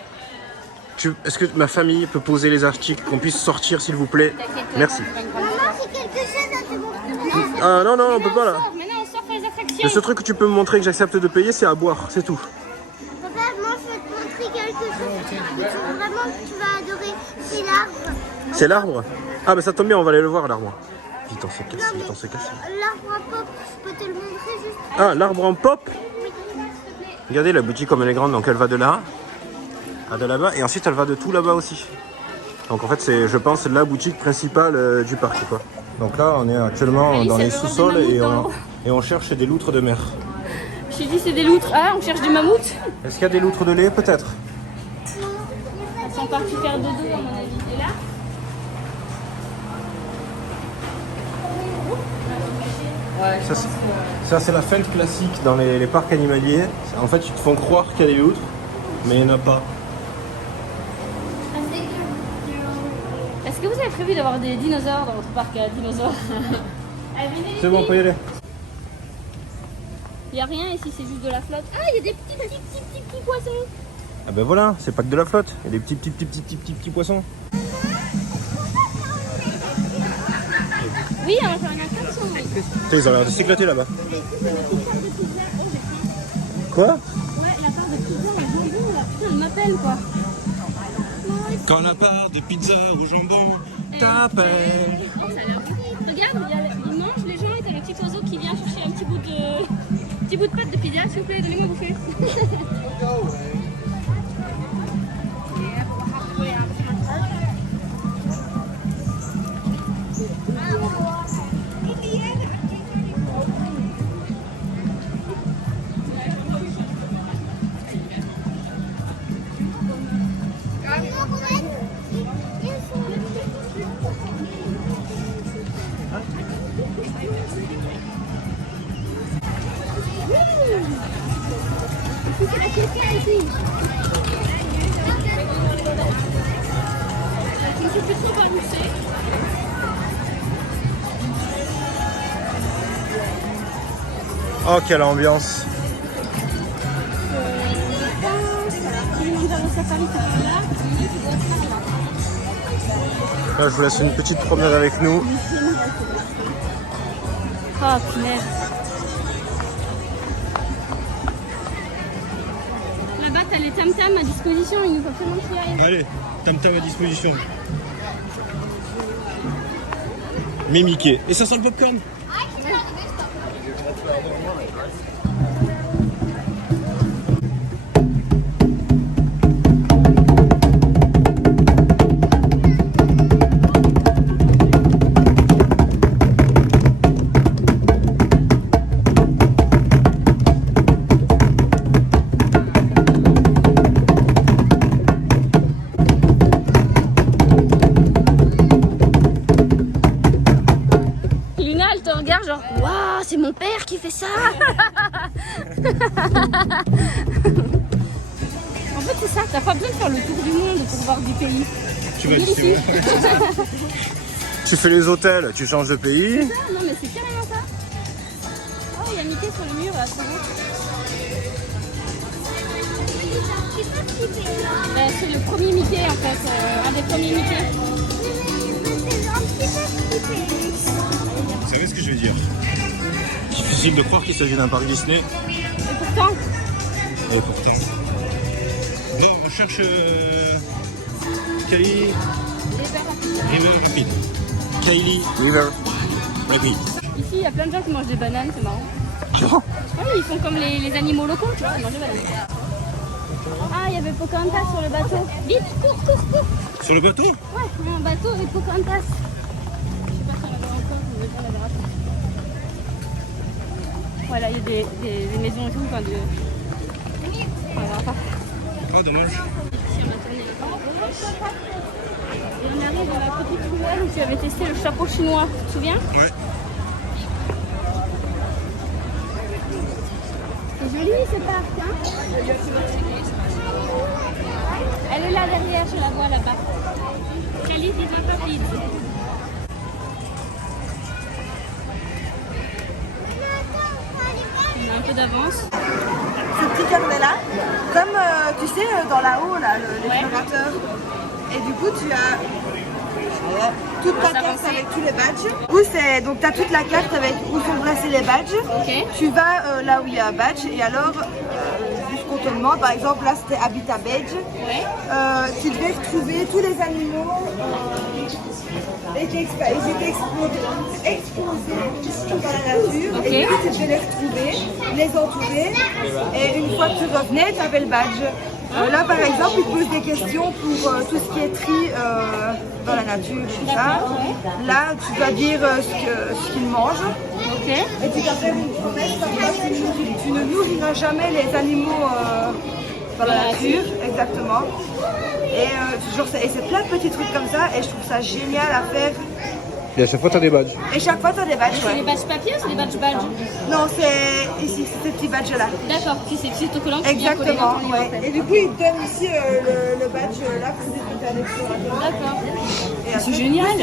ma famille peut poser les articles, qu'on puisse sortir, s'il vous plaît? Merci. Maman, c'est quelque chose à te montrer. Ah non, non, on peut pas là. Maintenant, on sort faire les attractions. Le seul truc que tu peux me montrer que j'accepte de payer, c'est à boire, c'est tout. Papa, moi, je vais te montrer quelque chose. Vraiment, tu vas adorer. C'est l'arbre. C'est l'arbre? Ah, bah ça tombe bien, on va aller le voir, l'arbre. Vite, on se casse, vite, on se casse. L'arbre à pop, je peux te le montrer juste. Ah, l'arbre en pop? Regardez, la boutique comme elle est grande, donc elle va de là à de là-bas, et ensuite elle va de tout là-bas aussi. Donc en fait, c'est, je pense, la boutique principale du parc, quoi. Donc là, on est actuellement Alice, dans les elle veut voir sous-sols des et mammouths on cherche des loutres de mer. Je t'ai dit, c'est des loutres. Ah, on cherche des mammouths. Est-ce qu'il y a des loutres de lait? Peut-être. Elles sont parties faire dodo, à mon avis. Et là? Ça, c'est la feinte classique dans les parcs animaliers. En fait, ils te font croire qu'il y a des loutres, mais il n'y en a pas. Est-ce que vous avez prévu d'avoir des dinosaures dans votre parc à dinosaures? C'est bon, on peut y aller. Il n'y a rien ici, c'est juste de la flotte. Ah, il y a des petits poissons. Ah ben voilà, c'est pas que de la flotte. Il y a des petits poissons. Oui, on va faire une attraction. Oui. Ils ont l'air de s'éclater là-bas. Quoi? Ouais, la part de pizza au jambon, là. Putain, elle m'appelle, quoi. Quand la part de pizza au jambon t'appelle. Oh, ça a l'air bon. Regarde, ils mangent les gens et t'as le petit oiseau qui vient chercher un petit bout de pâte de pizza. S'il vous plaît, donnez-moi à bouffer. Oh, quelle ambiance! Là, je vous laisse une petite promenade avec nous. Oh, punaise. Là-bas, t'as les tam-tams à disposition, il nous faut absolument qu'il y aille. Allez, tam-tam à disposition. Mais Mickey. Et ça sent le popcorn? Lina, elle te regarde genre, waouh, c'est mon père qui fait ça. En fait, c'est ça, t'as pas besoin de faire le tour du monde pour voir du pays. Tu vas ici. Tu fais les hôtels, tu changes de pays. Ça, non, mais c'est carrément ça. Oh, il y a Mickey sur le mur là, c'est bon. C'est le premier Mickey en fait, un des premiers Mickey. Vous savez ce que je veux dire? Difficile de croire qu'il s'agit d'un parc Disney. Et pourtant, Et pourtant. Bon, on cherche Kylie River Rapid. Kylie River Rapid. ici il y a plein de gens qui mangent des bananes, c'est marrant. Ah, Oui, ils font comme les animaux locaux, tu vois, ils mangent des bananes. Ah, il y avait Pocahontas sur le bateau. Vite, cours, cours, cours. sur le bateau? Ouais, il y a un bateau avec Pocahontas. Je sais pas si on l'avait encore, mais on l'avait raté. Voilà, il y a des maisons et tout, enfin de... On verra pas. Oh, dommage. Ici, on a tourné les bords. Et on arrive dans la petite ruelle où tu avais testé le chapeau chinois, tu te souviens? Ouais. C'est joli ce parc, hein? Elle est là derrière, je la vois là-bas. Calice des Rapides. On a un peu d'avance. Ce petit carnet-là, comme tu sais, dans la haut, là, l'explorateur. Et du coup, tu as toute ta carte avec tous les badges. Du coup, donc tu as toute la carte avec où sont placés les badges. Ok. Tu vas là où il y a un badge et alors, jusqu'au te demande, par exemple, là c'était Habitat Badge. Ouais. Tu devais retrouver tous les animaux ils étaient exposés dans la nature. Ok. Et du coup, tu devais les retrouver, les entourer. Et une fois que tu revenais, tu avais le badge. Là, par exemple, ils te posent des questions pour tout ce qui est tri dans la nature et tout ça. Là, tu dois dire ce qu'ils mangent. Ok. Et tu dois faire une promesse, par exemple, tu ne nourriras jamais les animaux dans la nature. Exactement. Et c'est plein de petits trucs comme ça et je trouve ça génial à faire. Et à chaque fois, tu as des badges. Et chaque fois, tu as des badges. C'est Ouais. des badges papier ou c'est des badges badges? Non, c'est ici, c'est ces petits badges-là. D'accord, puis c'est petit autocollant qui vient coller Exactement, dans ton livre, en ouais. fait. Et du coup, ils te donnent aussi le badge là pour dire que tu es un explorateur. D'accord. Et C'est après, génial.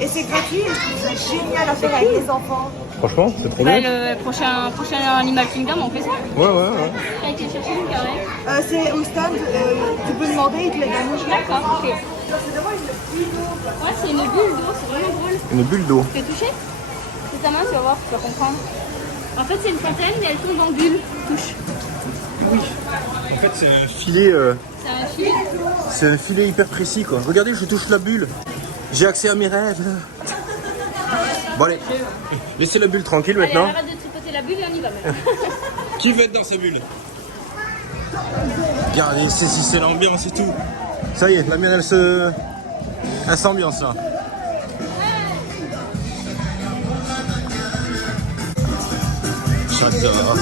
Et c'est gratuit et je trouve ça génial à faire avec les enfants. Franchement, c'est trop Bah, bien. le prochain Animal Kingdom, on fait ça. Ouais. T'as été chercher une carré. C'est au stand, tu peux demander, ils te les donnent. D'accord, ok. Ouais, c'est une bulle d'eau, c'est vraiment drôle. Une bulle d'eau. Tu fais toucher? C'est ta main, tu vas voir, tu vas comprendre. En fait, c'est une fontaine, mais elle tombe en bulle. Touche. Oui. En fait, c'est un filet. C'est un filet. C'est un filet hyper précis, quoi. Regardez, je touche la bulle. J'ai accès à mes rêves. Bon, allez. Laissez la bulle tranquille Allez, maintenant. arrête de tripoter la bulle et on y va maintenant. Qui veut être dans sa bulle? Regardez, c'est l'ambiance et tout. Ça y est, la mienne, elle s'ambiance là. J'adore.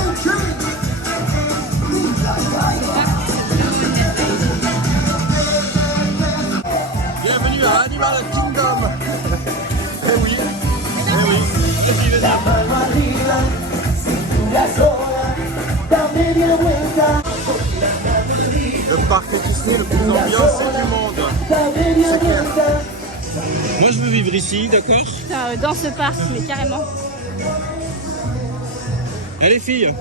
Bienvenue à Animal Kingdom. Eh oui, eh oui. Vas-y, vas-y. Le parc Disney le plus ambiancé du monde. C'est clair. Moi, je veux vivre ici, d'accord? Putain, dans ce parc, mais carrément. Allez, filles,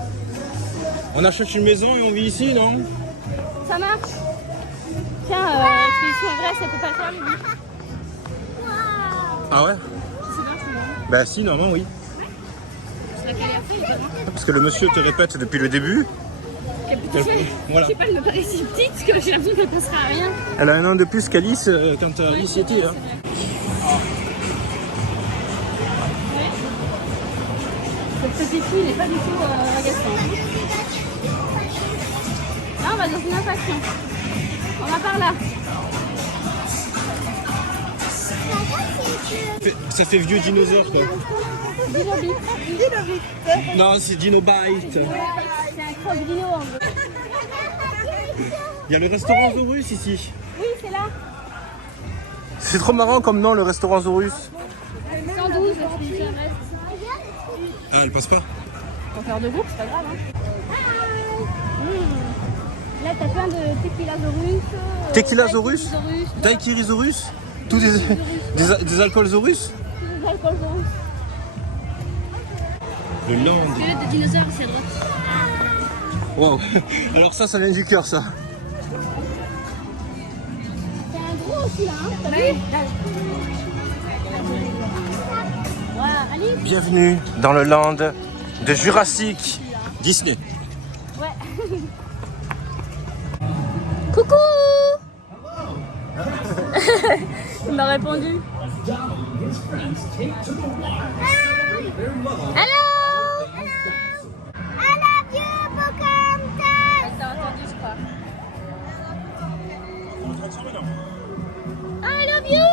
on achète une maison et on vit ici, non? Ça marche. Tiens, expédition Everest, ça peut pas le faire, lui. Ah ouais? C'est bien, c'est bien. Bah si, normalement, oui. C'est laquelle est après, il est pas bon. Parce que le monsieur te répète depuis le début. Voilà. Je sais pas, elle me paraît si petite que j'ai l'impression qu'elle passera à rien. Elle a un an de plus qu'Alice quand Alice y était. Hein. Ce petit fou, il n'est pas du tout agaçant. Là, on va dans une attraction. On va par là. Ça fait vieux dinosaure quoi. Dino-bit. Non, c'est Dinobite. C'est un croque-dino en gros. Il y a le restaurant Zorus ici. Oui, c'est là. C'est trop marrant comme nom, le restaurant Zorus. 112, expédition Everest. Ah, elle passe pas? On va faire deux groupes, c'est pas grave. Hein. Là, t'as plein de tequilasaurus. Tequilasaurus Daiquirisaurus, Daiquirisaurus? Tous des alcools Zorus? des alcoolsaurus. Le land. Squelette de dinosaure, c'est à droite. Wow. Alors ça vient du cœur ça. C'est un gros aussi là, hein. T'as vu? Voilà, allez. Bienvenue dans le land de Jurassic Disney. Ouais. Coucou. Il m'a répondu. Hello. I love you, Pocahontas. Elle t'a entendu, je crois. I love you.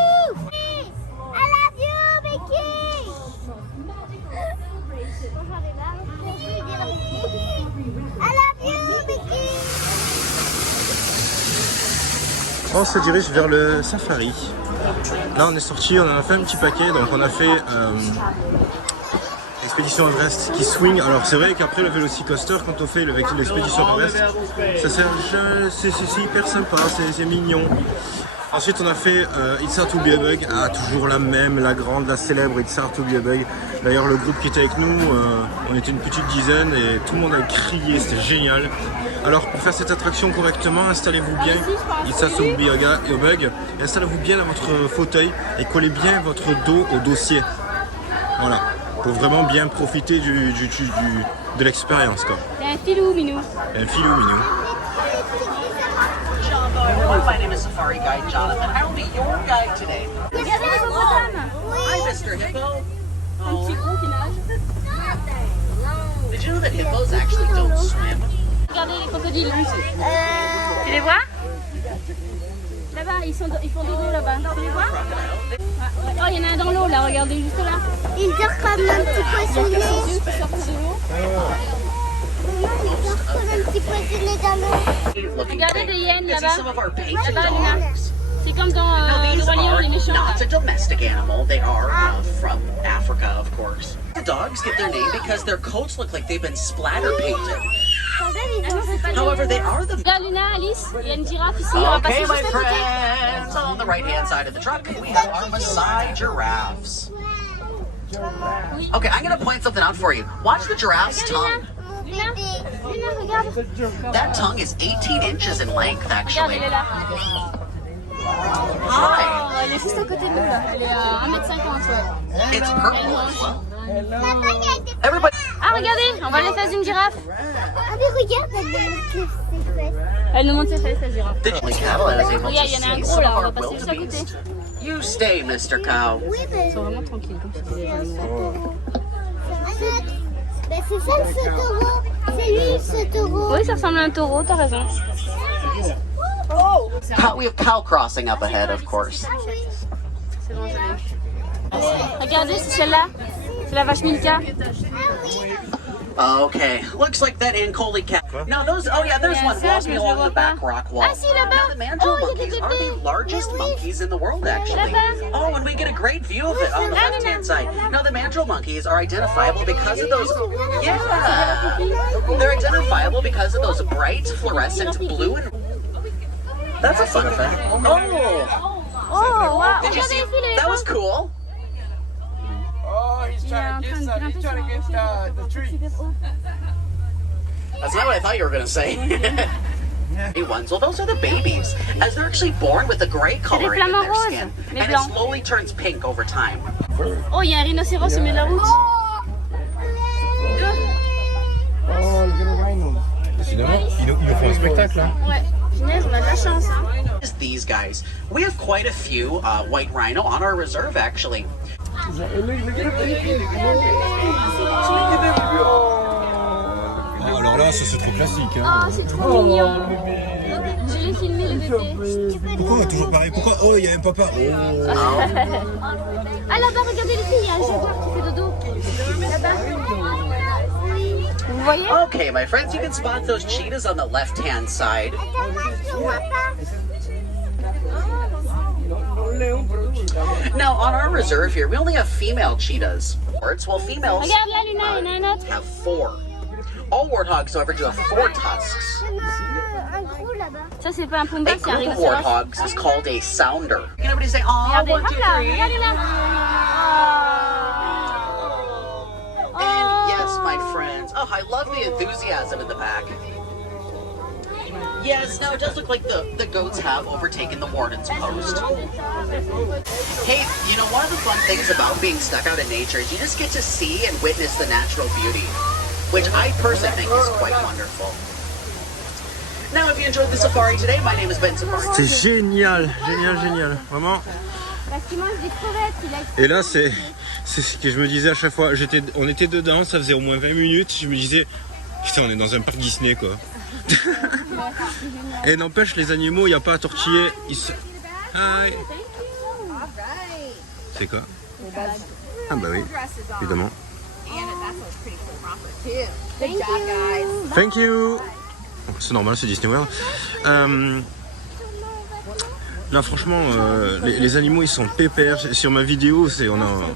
I love you, Mickey. I love you, Mickey. On se dirige vers le safari. Là on est sorti, on en a fait un petit paquet, donc on a fait l'expédition Everest qui swing. Alors c'est vrai qu'après le Velocicoaster, quand on fait l'expédition Everest, c'est hyper sympa, c'est mignon. Ensuite on a fait It's Hard to Be a Bug, toujours la même, la grande, la célèbre It's Hard to Be a Bug. D'ailleurs le groupe qui était avec nous, on était une petite dizaine et tout le monde a crié, c'était génial. Alors pour faire cette attraction correctement, installez-vous bien, It's Hard to Be a Bug, et installez-vous bien dans votre fauteuil et collez bien votre dos au dossier. Voilà, pour vraiment bien profiter de l'expérience quoi. C'est un filou, Minou. Un filou minou. My name is Safari Guide Jonathan. I will be your guide today. Regardez les hippopotames. Hi, Mr. Hippo. Un petit gros qui nage. Did you know that hippos actually don't swim? Regardez les crocodiles. Tu les vois? Là-bas, ils font dodo là-bas. Tu les vois? Oh, il y en a un dans l'eau là, regardez juste là. Il dort comme un petit poissonnet. Ses yeux qui sortent de l'eau. Il dort comme un petit poissonnet dans l'eau. Regardez des hyènes You see là-bas. some of our painted Là-bas, Luna. dogs. C'est comme dans Now, le these Roi Lion, are les méchants. not a domestic animal. They are from Africa, of course. The dogs get their name because their coats look like they've been splatter painted. However, they are the... Regarde Luna, Alice, il y a une girafe ici, on va passer Okay, my juste à côté. friends. On the right-hand side of the truck, we have our Maasai giraffes. Okay, I'm going to point something out for you. Watch the giraffe's tongue. Luna, Luna, regarde. That tongue is 18 inches in length, Regarde, actually. elle est là. Hi. Oh, elle est juste à côté de nous là. Elle est à 1m50. Ouais. It's purple as well. Papa, il y a des... Everybody... Ah, regardez, on va les faire une girafe. Ah, mais regarde, elle me montre ses fesses. Elle nous montre ses fesses, la girafe. The cattle is able Regarde, to il y en a un see gros some là, of on va our passer juste à côté. wildebeest. You stay, Mr. Cow. Oui, mais... Ils sont vraiment tranquilles, comme si c'était des animaux. Ben, c'est ça le ce taureau. C'est lui ce taureau. Oui, ça ressemble à un taureau, t'as raison. We have cow crossing up ahead, of course. C'est bon, je l'ai. Regardez, c'est celle-là. C'est la vache Milka. Okay, looks like that Ankoli cow. Now those, oh yeah, there's one walking along the back rock wall. Ah, si, là-bas. Now the mandrill Oh, il y a des monkeys are the bébés. largest Mais oui. monkeys in the world, actually. Là-bas. Oh, and we get a great view of it on the Ah, non, left-hand non. side. Now the mandrill monkeys are identifiable because of those. Yeah, they're identifiable because of those bright fluorescent blue and. That's a fun effect. Oh. Oh, wow. Did you Regardez see? ici les That was éléphants. cool. Oh, he's Il est en trying to train get de some. grimper He's sur trying to un get rocher pour the voir tree. super haut. That's not what I thought you were gonna say. New ones. Well, those are the babies, as they're actually born with a gray coloring in flamants their roses, skin, mais and it blancs. slowly turns pink over time. Oh, il y a un rhinocéros au milieu de la route. Oh, look at the rhino. Décidément, ils nous font un spectacle là. Ouais, punaise, on a de la chance. Hein. Is these guys. We have quite a few white rhino on our reserve, actually. Look at the baby. Look at the baby. Ah, alors là, ça c'est trop classique. Oh, Hein. c'est trop mignon. Je l'ai filmé le bébé. Pourquoi toujours pareil? Pourquoi? Oh, il y a un papa. Ah là-bas, regardez les filles, il y a un jaguar qui fait dodo. Là-bas. Vous voyez? Okay, my friends, you can spot those cheetahs on the left-hand side. Attends, moi, je vois pas. Now, on our reserve here, we only have female cheetahs. While females Regarde là, Luna, il y en a un autre. have 4. All warthogs, however, do have 4 tusks. Il y en a un gros là-bas. Ça, c'est pas un pumba, A c'est un group of rhinocéros. warthogs is called a sounder. Can everybody say, "Aw, Regardez, 1, 2, hop là, 3"? regardez là. And yes, my friends. Oh, I love the enthusiasm in the back. Yes, now it does look like the goats have overtaken the warden's post. Hey, you know, one of the fun things about being stuck out in nature is you just get to see and witness the natural beauty, which I personally think is quite wonderful. Now, if you enjoyed the safari today, my name is Ben Safari. C'est génial, génial, génial. Vraiment. Parce qu'il mange des crevettes, il a... Et là, c'est ce que je me disais à chaque fois. On était dedans, ça faisait au moins 20 minutes. Je me disais, putain, on est dans un parc Disney quoi. Et n'empêche, les animaux, il n'y a pas à tortiller. Hi. C'est quoi? Ah bah oui, évidemment. Thank you. C'est normal, c'est Disney World. Là franchement, les animaux ils sont pépères. Sur ma vidéo,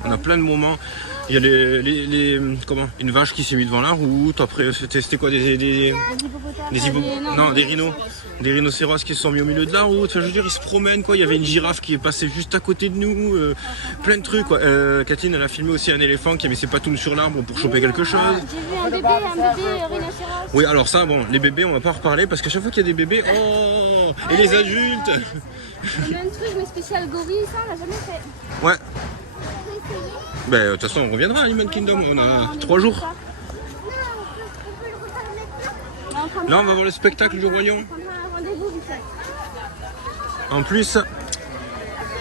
on a plein de moments. Il y a une vache qui s'est mise devant la route. Après c'était quoi des rhinos. Des rhinocéros qui se sont mis au milieu de la route. Enfin, je veux dire, ils se promènent quoi. Il y avait une girafe qui est passée juste à côté de nous. Plein de trucs quoi. Kathleen elle a filmé aussi un éléphant qui a mis ses patounes sur l'arbre pour choper quelque chose. J'ai vu un bébé rhinocéros. Oui alors ça bon, les bébés on va pas en reparler parce qu'à chaque fois qu'il y a des bébés, oh, et les adultes. On a un truc mais spécial gorille, ça on l'a jamais fait. Ouais. Ben de toute façon on reviendra à Animal Kingdom, on a 3 jours. Là on va voir le spectacle du royaume. On prendra un rendez-vous vite fait. En plus,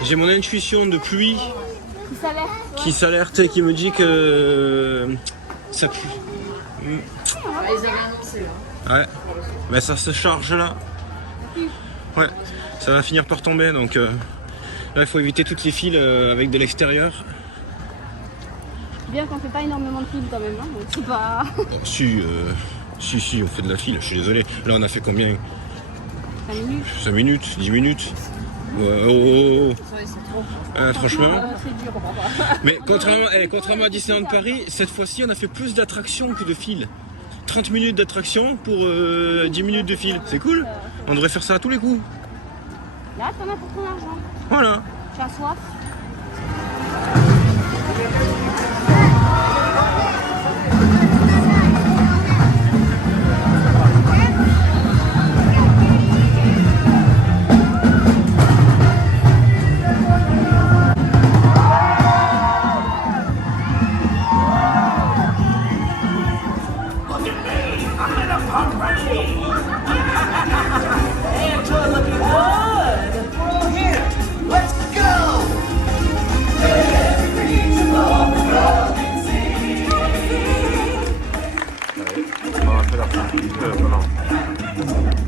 j'ai mon intuition de pluie Il s'alerte. qui s'alerte et qui me dit que ça pue. Ouais, mais ça se charge là. Ouais, ça va finir par tomber donc là il faut éviter toutes les fils avec de l'extérieur. Bien qu'on fait pas énormément de films quand même, hein, donc c'est pas... Si, on fait de la file, je suis désolé. Là on a fait combien? 5 minutes. 5 minutes, 10 minutes. Ouais, franchement. C'est dur. Mais contrairement à Disneyland Paris, cette fois-ci on a fait plus d'attractions que de fil. 30 minutes d'attraction pour 10 minutes de fil. C'est cool. On devrait faire ça à tous les coups. Là, t'en as pour ton argent. Voilà. Tu as soif?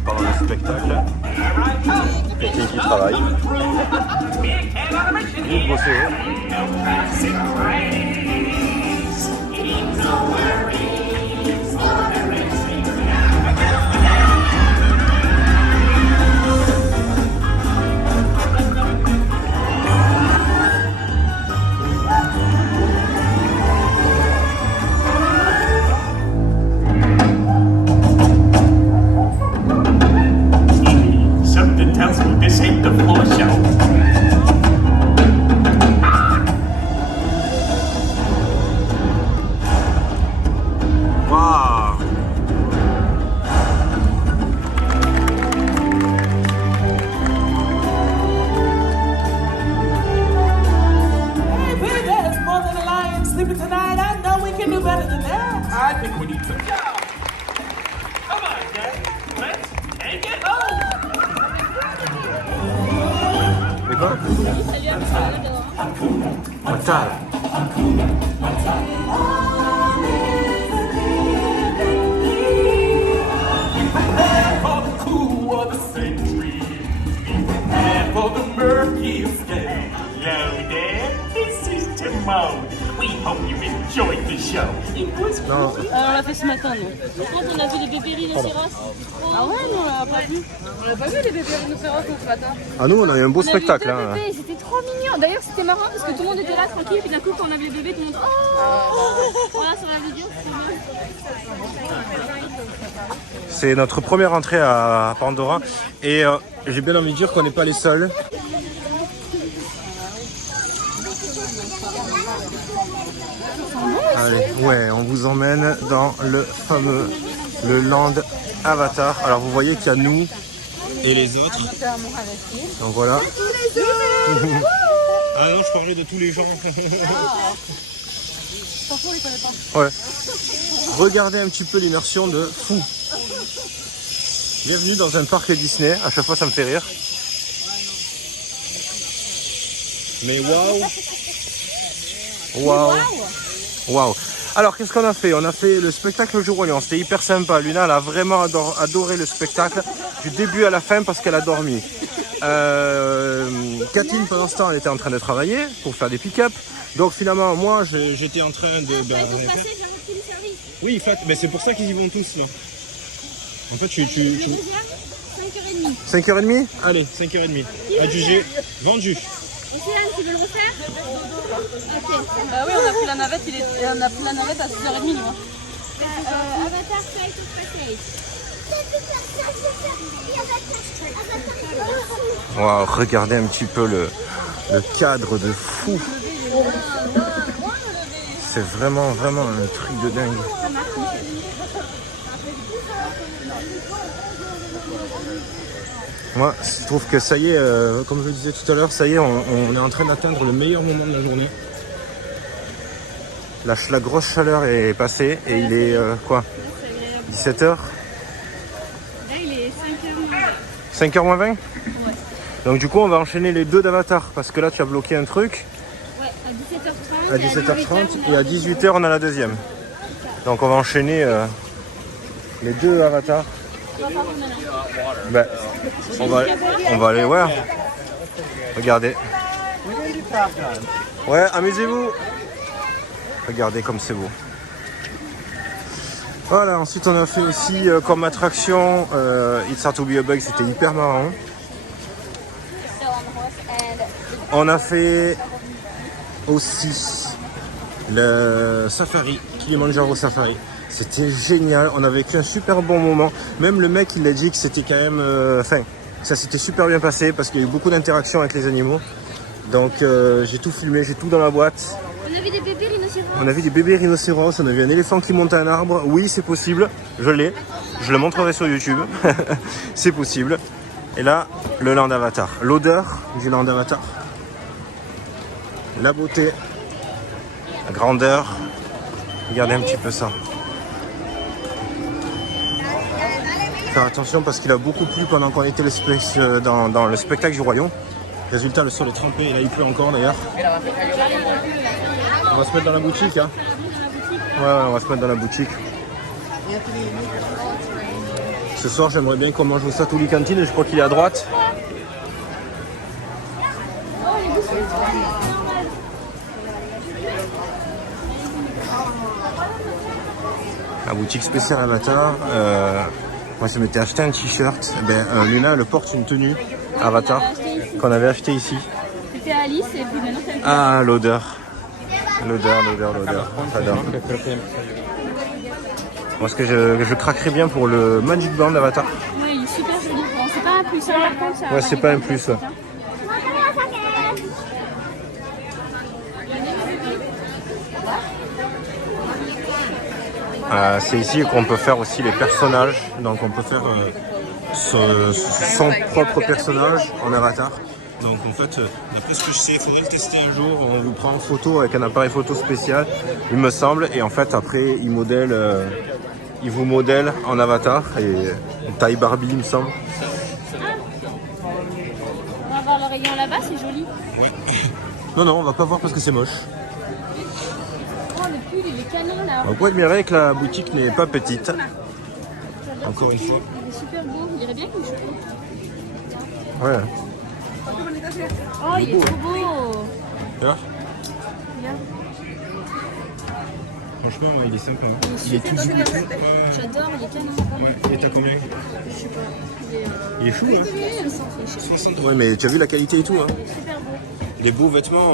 Pendant le spectacle, quelqu'un qui travaille. Vous bossez. Something tells me this ain't the floor show. I think we need to go. Come on, Dad. Let's take it home. Et quoi? Salut à toi. Mental. For the cool of the century, and for the murkiest day. Hello there, this is Timon. We hope you enjoyed the show. It was Non, On l'a fait ce matin, nous. Quand on a vu les bébés rhinocéros. Ah ouais, non, on l'a pas vu. On n'a pas vu les bébés rhinocéros ce matin. ah nous on a eu un beau On a vu spectacle. deux Hein. bébés, c'était trop mignon. D'ailleurs, c'était marrant parce que tout le monde était là tranquille, puis d'un coup, quand on avait les bébés, tout le monde. Oh voilà, sur la vidéo, c'est bien. C'est notre première entrée à Pandora et j'ai bien envie de dire qu'on n'est pas les seuls. Allez, ouais, on vous emmène dans le fameux Land Avatar. Alors vous voyez qu'il y a nous et les autres. Donc voilà. Ah non, je parlais de tous les gens. Ouais. Regardez un petit peu l'immersion de fou. Bienvenue dans un parc Disney. À chaque fois, ça me fait rire. Mais waouh! Waouh! Waouh! Alors, qu'est-ce qu'on a fait? On a fait le spectacle Jour Lion. C'était hyper sympa. Luna, elle a vraiment adoré le spectacle du début à la fin parce qu'elle a dormi. Katine, pendant ce temps, elle était en train de travailler pour faire des pick-up. Donc finalement, moi, j'étais en train de... Oui, mais c'est pour ça qu'ils y vont tous, non? En fait, tu... 5h30. 5h30? Allez, 5h30. Adjugé, vendu. Océane, tu veux le refaire? Ok. Bah oui, on a pris la navette, on a pris la navette à 6h30, moi. Avatar Flight of Passage. Wow, regardez un petit peu le cadre de fou. C'est vraiment un truc de dingue. Moi, je trouve que ça y est, comme je le disais tout à l'heure, ça y est, on est en train d'atteindre le meilleur moment de la journée. La grosse chaleur est passée et il est quoi? 17h? Là, il est 5h. 5h moins 20? Ouais. Donc du coup, on va enchaîner les deux d'Avatar parce que là, tu as bloqué un truc. Ouais, à 17h30. À 17h30 et à 18h, on a la deuxième. Donc on va enchaîner les deux Avatars. Ben, on va aller voir. Regardez. Ouais, amusez-vous. Regardez comme c'est beau. Voilà, ensuite on a fait aussi comme attraction It's Hard to Be a Bug, c'était hyper marrant. On a fait aussi le safari, Kilimanjaro Safari. C'était génial, on a vécu un super bon moment. Même le mec il a dit que c'était quand même... ça s'était super bien passé parce qu'il y a eu beaucoup d'interactions avec les animaux. Donc j'ai tout filmé, j'ai tout dans la boîte. On a vu des bébés rhinocéros. On a vu des bébés rhinocéros, on a vu un éléphant qui monte à un arbre. Oui, c'est possible, je l'ai. Je le montrerai sur YouTube. C'est possible. Et là, le Land Avatar. L'odeur du Land Avatar. La beauté. La grandeur. Regardez un petit peu ça. Faire attention parce qu'il a beaucoup plu pendant qu'on était dans le spectacle du Royaume. Résultat, le sol est trempé et là il pleut encore d'ailleurs. On va se mettre dans la boutique, hein. Ouais, on va se mettre dans la boutique. Ce soir, j'aimerais bien qu'on mange au Satouli Cantine et je crois qu'il est à droite. La boutique spéciale Avatar. Moi, je m'étais acheté un t-shirt. Luna, elle porte une tenue Avatar qu'on avait acheté ici. C'était à Alice et puis maintenant c'est Ah, l'odeur. L'odeur. J'adore. Moi, ce que je craquerais bien pour le Magic Band Avatar. Ouais, il est super joli. Bon, c'est pas un plus, hein, par contre, ça. Ouais, c'est pas un plus. Ouais. C'est ici qu'on peut faire aussi les personnages. Donc, on peut faire son propre personnage en Avatar. Donc en fait, d'après ce que je sais, il faudrait le tester un jour. On vous prend en photo avec un appareil photo spécial, il me semble. Et en fait, après, il vous modèle en avatar et en taille Barbie, il me semble. On va voir le rayon là-bas, c'est joli. Ouais. Non, on va pas voir parce que c'est moche. Oh, le pull, il est canon là. On peut admirer que la boutique n'est pas petite. Encore une fois. Il est super beau. Il irait bien qu'il me chope. Ouais. Oh, il est trop beau. Là, Bien. franchement, ouais, il est sympa. Hein. Il est tout doux et tout. Ouais. J'adore, il est canon. Ouais. Et t'as combien? Je sais pas. Il est fou, hein. 60. 60. Ouais, mais tu as vu la qualité et tout, hein. Super beau. Les beaux vêtements,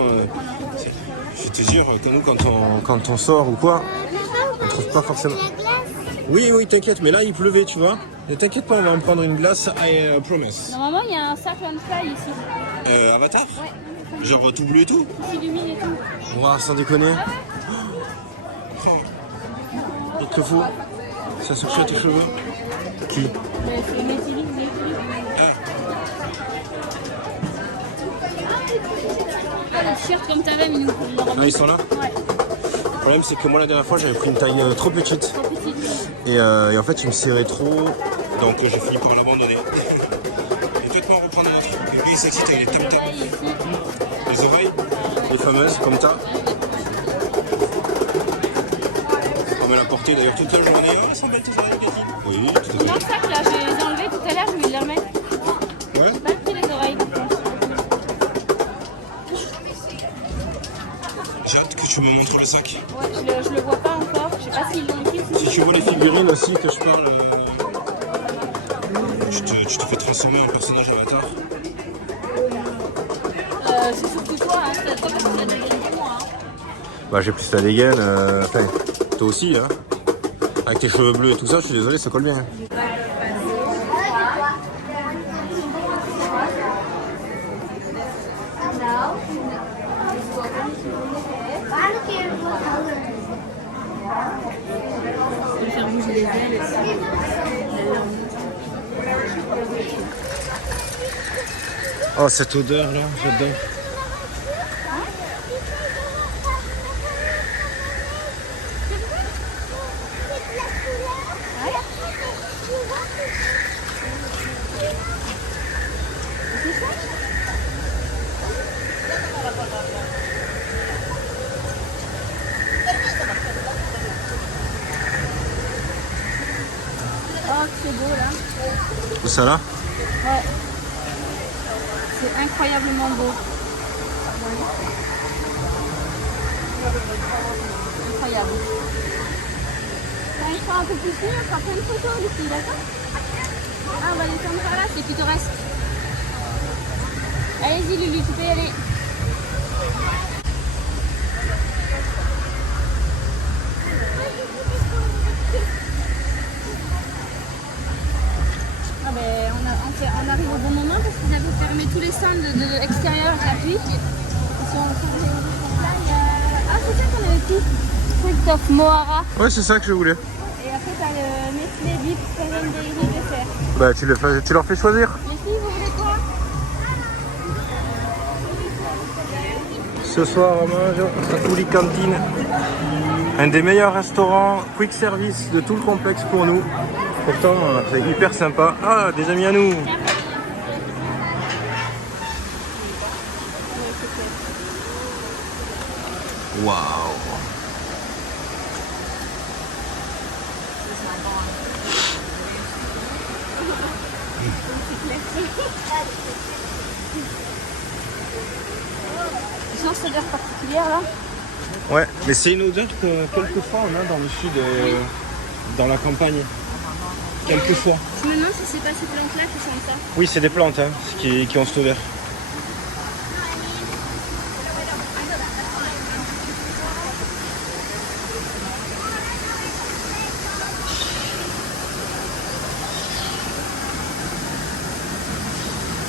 je vais te dire, que nous, quand on sort ou quoi, on trouve pas forcément. Oui, t'inquiète, mais là, il pleuvait, tu vois. Ne t'inquiète pas, on va me prendre une glace, I promise. Normalement, il y a un sac on fly ici. Avatar? Ouais. Genre tout bleu et tout? Qui s'illumine et tout. On va sans déconner. Oh. Il te le faut. Ça se fait tes cheveux. Qui? C'est Métilique. Le t-shirt comme t'avais, mais nous, on l'a remis. Ah, ils sont là? Ouais. Le problème, c'est que moi, la dernière fois, j'avais pris une taille trop petite. Trop petite. Et en fait, il me serrait trop. Donc, j'ai fini par l'abandonner. Et peut-être reprendre un autre. Et lui, il s'excite avec les tam-tams. Pareil ici. Les oreilles, les fameuses, comme ça. On va la porter d'ailleurs toute la journée. Oh, elles sont belles tes oreilles, Cathy. Oui, tout à fait. Dans le sac là, je les ai enlevés tout à l'heure, je vais les remettre. Ouais. Pas pris les oreilles. J'ai hâte que tu me montres le sac. Ouais, je le vois pas encore. Je sais pas s'ils l'ont écrit. Si tu vois les figurines aussi que je parle, tu te fais transformer en personnage avatar. C'est surtout toi, hein. C'est toi parce que t'as des gros moi. Hein. Bah j'ai plus la dégaine, enfin, toi aussi hein. Avec tes cheveux bleus et tout ça, je suis désolé, ça colle bien. Je vais faire bouger les ailes. Oh cette odeur là, j'adore. Oh, c'est beau là. Où ça là? Ouais. C'est incroyablement beau. Incroyable. Quand il sera un peu plus fini, on fera plein de photos ici, d'accord? Ah, on va descendre par là, c'est pittoresque. Allez-y Lulu, tu peux y aller. Ah ben, on arrive au bon moment parce qu'ils avaient fermé tous les stands de l'extérieur gratuits. Ils sont fermés. Ah, c'est ça qu'on avait pris. Fruit of Mohara. Ouais, c'est ça que je voulais. Et après, t'as le Nestlé Deep Seven Dairy Dessert. Bah tu leur fais choisir. Les filles, vous voulez quoi? Ce soir on mange à Fouli Cantine. Un des meilleurs restaurants quick service de tout le complexe pour nous. Pourtant c'est hyper sympa. Ah, des amis à nous. Waouh. Ils ont cette odeur particulière là. Ouais, mais c'est une odeur que quelquefois on a dans le sud, dans la campagne. Quelquefois. Je me demande si c'est pas ces plantes là qui sentent ça. Oui, c'est des plantes hein, qui ont cette odeur.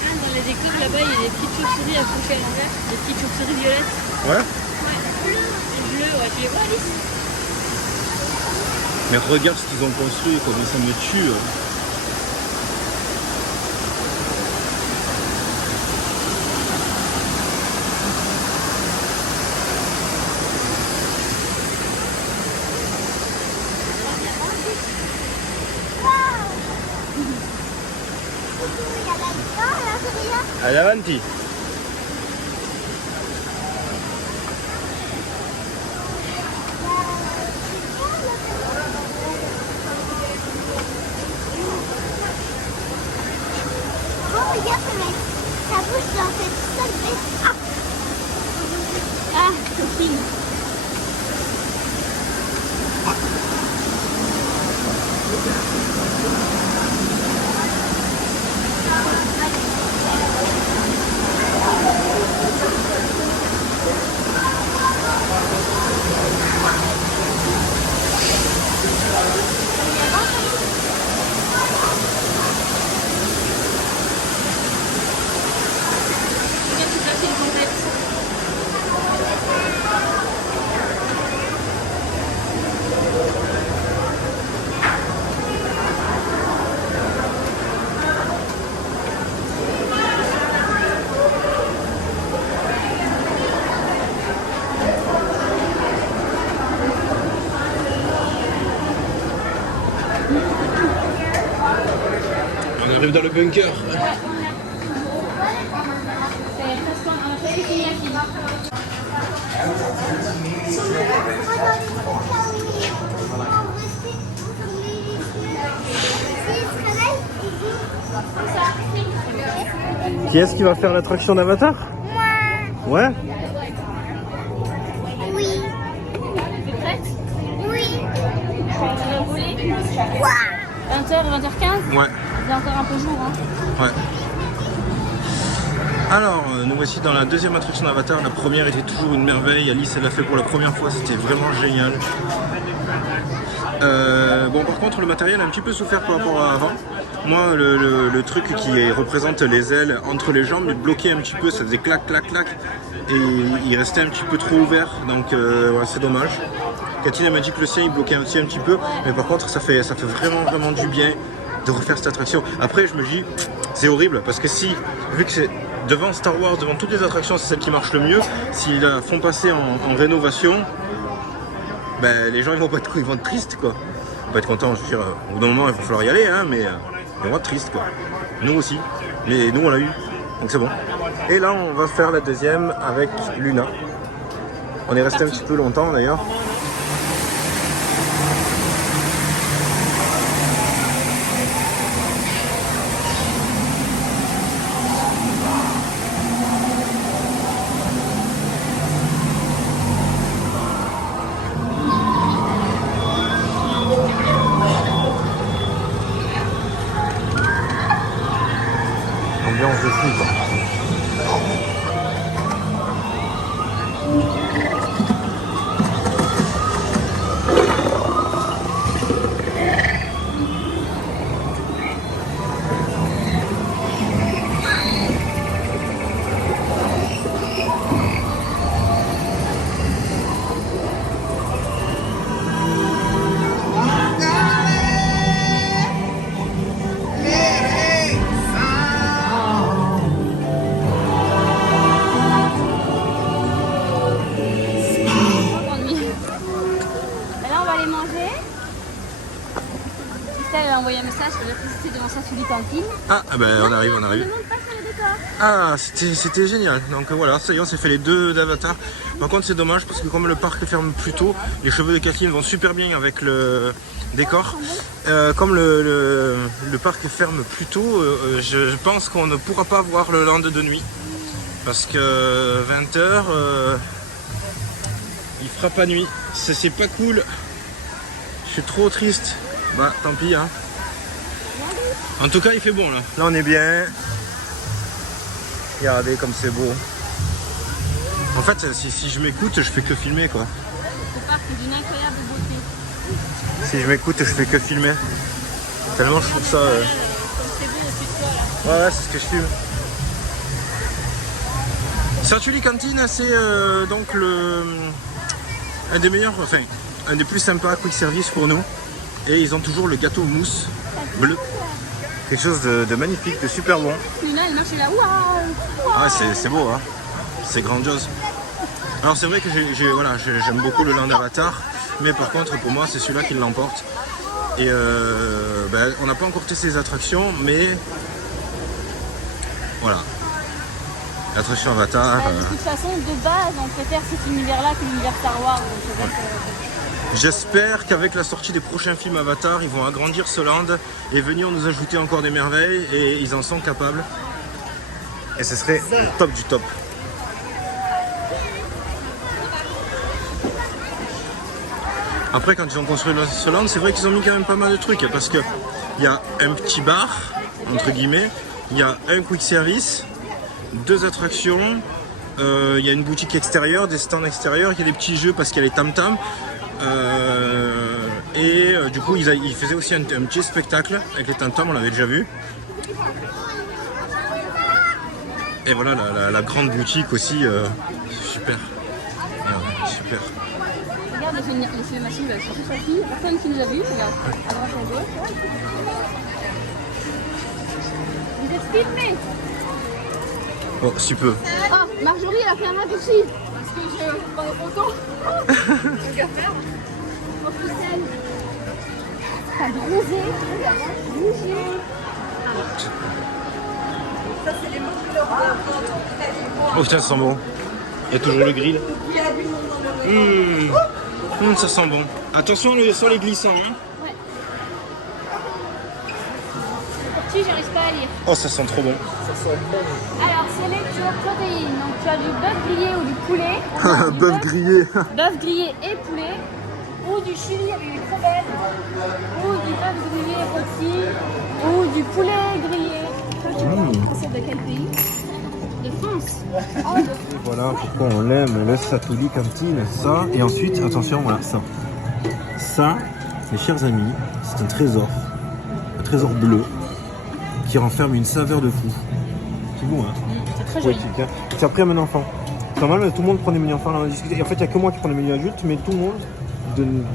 Dans les décors là-bas, il y a des petites chauves-souris accrochées à l'envers. Des petites chauves-souris violettes. Ouais. Et bleues, ouais, tu les vois Alice? Mais regarde ce qu'ils ont construit, comment ça me tue. Allez, avanti. Oh, regarde, ça bouge, en fait, ça le fait. Ah, copine. Regarde, c'est facile, complète. On arrive dans le bunker. C'est presque, on a presque fini la file. Qui est-ce qui va faire l'attraction d'Avatar? Moi, Ouais. oui, T'es prête? oui. On va voler. 20h, 20h15. Ouais. Il y a encore un peu jour. Hein. Ouais. Alors, nous voici dans la deuxième attraction d'Avatar. La première était toujours une merveille. Alice, elle l'a fait pour la première fois. C'était vraiment génial. Bon, par contre, le matériel a un petit peu souffert par rapport à avant. Moi, le truc qui représente les ailes entre les jambes, il bloquait un petit peu. Ça faisait clac, clac, clac. Et il restait un petit peu trop ouvert. Donc, ouais, c'est dommage. Cathy m'a dit que le sien, il bloquait aussi un petit peu. Mais par contre, ça fait vraiment, vraiment du bien de refaire cette attraction. Après, je me dis, c'est horrible. Parce que si, vu que c'est devant Star Wars, devant toutes les attractions, c'est celle qui marche le mieux. S'ils la font passer en rénovation, ben, les gens ils vont être tristes quoi. Ils vont pas être contents, je veux dire, au bout d'un moment il va falloir y aller, hein, mais ils vont être tristes quoi. Nous aussi, mais nous on l'a eu, donc c'est bon. Et là on va faire la deuxième avec Luna. On est resté un petit peu longtemps d'ailleurs. Ambiance de fou quoi. Elle a envoyé un message, elle a précisé devant sa fille cantine. Ah ben on arrive, on Ne arrive. monte pas sur le décor. Ah, c'était génial. Donc voilà, ça y est, on s'est fait les deux d'Avatar. Par contre, c'est dommage parce que comme le parc ferme plus tôt, les cheveux de Kathleen vont super bien avec le décor. Comme le parc ferme plus tôt, je pense qu'on ne pourra pas voir le land de nuit. Parce que 20h, il fera pas nuit. C'est pas cool. Je suis trop triste. Bah, tant pis, hein. En tout cas, il fait bon là. Là, on est bien. Regardez comme c'est beau. En fait, si je m'écoute, je fais que filmer quoi. Ce parc est d'une incroyable beauté. Si je m'écoute, je fais que filmer. Tellement je trouve ça. Comme c'est beau au-dessus de toi là. Ouais, c'est ce que je filme. Sertuli Cantine, c'est donc un des meilleurs, enfin, un des plus sympas quick service pour nous. Et ils ont toujours le gâteau mousse bleu. Quelque chose de magnifique, de super bon. Luna, elle marche là. Waouh! Ah, c'est beau, hein. C'est grandiose. Alors c'est vrai que voilà, j'aime beaucoup le Land Avatar, mais par contre pour moi c'est celui-là qui l'emporte. Et on n'a pas encore testé ces attractions, mais voilà. L'attraction Avatar. Bah, de toute façon, de base, on préfère cet univers-là que l'univers Star Wars. Donc c'est vrai que... J'espère qu'avec la sortie des prochains films Avatar, ils vont agrandir ce land et venir nous ajouter encore des merveilles, et ils en sont capables. Et ce serait le top du top. Après, quand ils ont construit ce land, c'est vrai qu'ils ont mis quand même pas mal de trucs, parce qu'il y a un petit bar, entre guillemets, il y a un quick service, 2 attractions, il y a une boutique extérieure, des stands extérieurs, il y a des petits jeux parce qu'il y a les tam-tams. Du coup, ils faisaient aussi un petit spectacle avec les tam-tams, on l'avait déjà vu. Et voilà, la grande boutique aussi, super. Ouais, super. Regarde les machines, surtout Sophie, personne qui nous a vus, regarde, à droite et à gauche. Vous êtes filmés. Oh, si peu. Oh, Marjorie, elle a fait un raccourci. Parce que je prends des photos. Regarde, mon ficelle. T'as bronzé. Bougé. Oh putain, ça sent bon. Il y a toujours le grill. Ça sent bon. Attention sur les glissants. Hein. Ouais. Si, j'arrive pas à lire. Oh, ça sent trop bon. Alors, select your protéines. Donc, tu as du bœuf grillé ou du poulet. Bœuf grillé. Bœuf grillé et poulet. Ou du chili avec des crevettes. Ou du bœuf grillé rôti. Ou du poulet grillé. C'est de quel pays? De France. Oh, de... Voilà pourquoi on l'aime, le satouli cantine, ça. Et ensuite, attention, voilà, ça. Ça, mes chers amis, c'est un trésor bleu, qui renferme une saveur de fou. C'est bon, hein? C'est très joli. Tu as pris un menu enfant. C'est normal, tout le monde prend des menus enfants, là on a discuté. Et en fait, il n'y a que moi qui prends des menus adultes, mais tout le monde,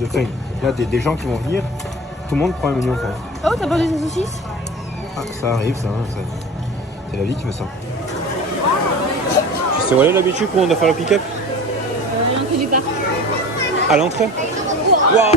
enfin, là, des gens qui vont venir, tout le monde prend un menu enfant. Oh, t'as pas des saucisses? Ah, ça arrive, ça. C'est la vie qui fait ça. Tu sais où aller d'habitude quand on doit faire le pick-up? L'entrée du parc. À l'entrée? Waouh!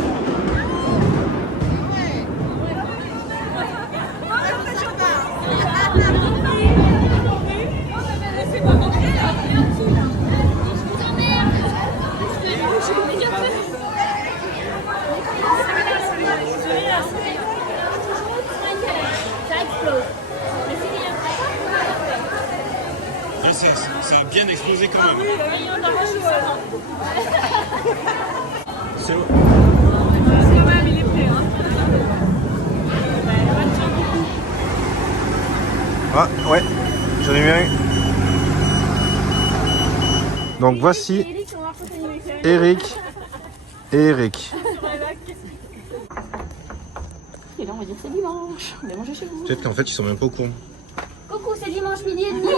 Ça a bien explosé quand même. C'est où? Ah ouais, j'en ai vu un. Donc voici Eric et Eric. Et là on va dire c'est dimanche, on va manger chez vous. Peut-être qu'en fait ils sont même pas au courant. Coucou, c'est dimanche midi et demi.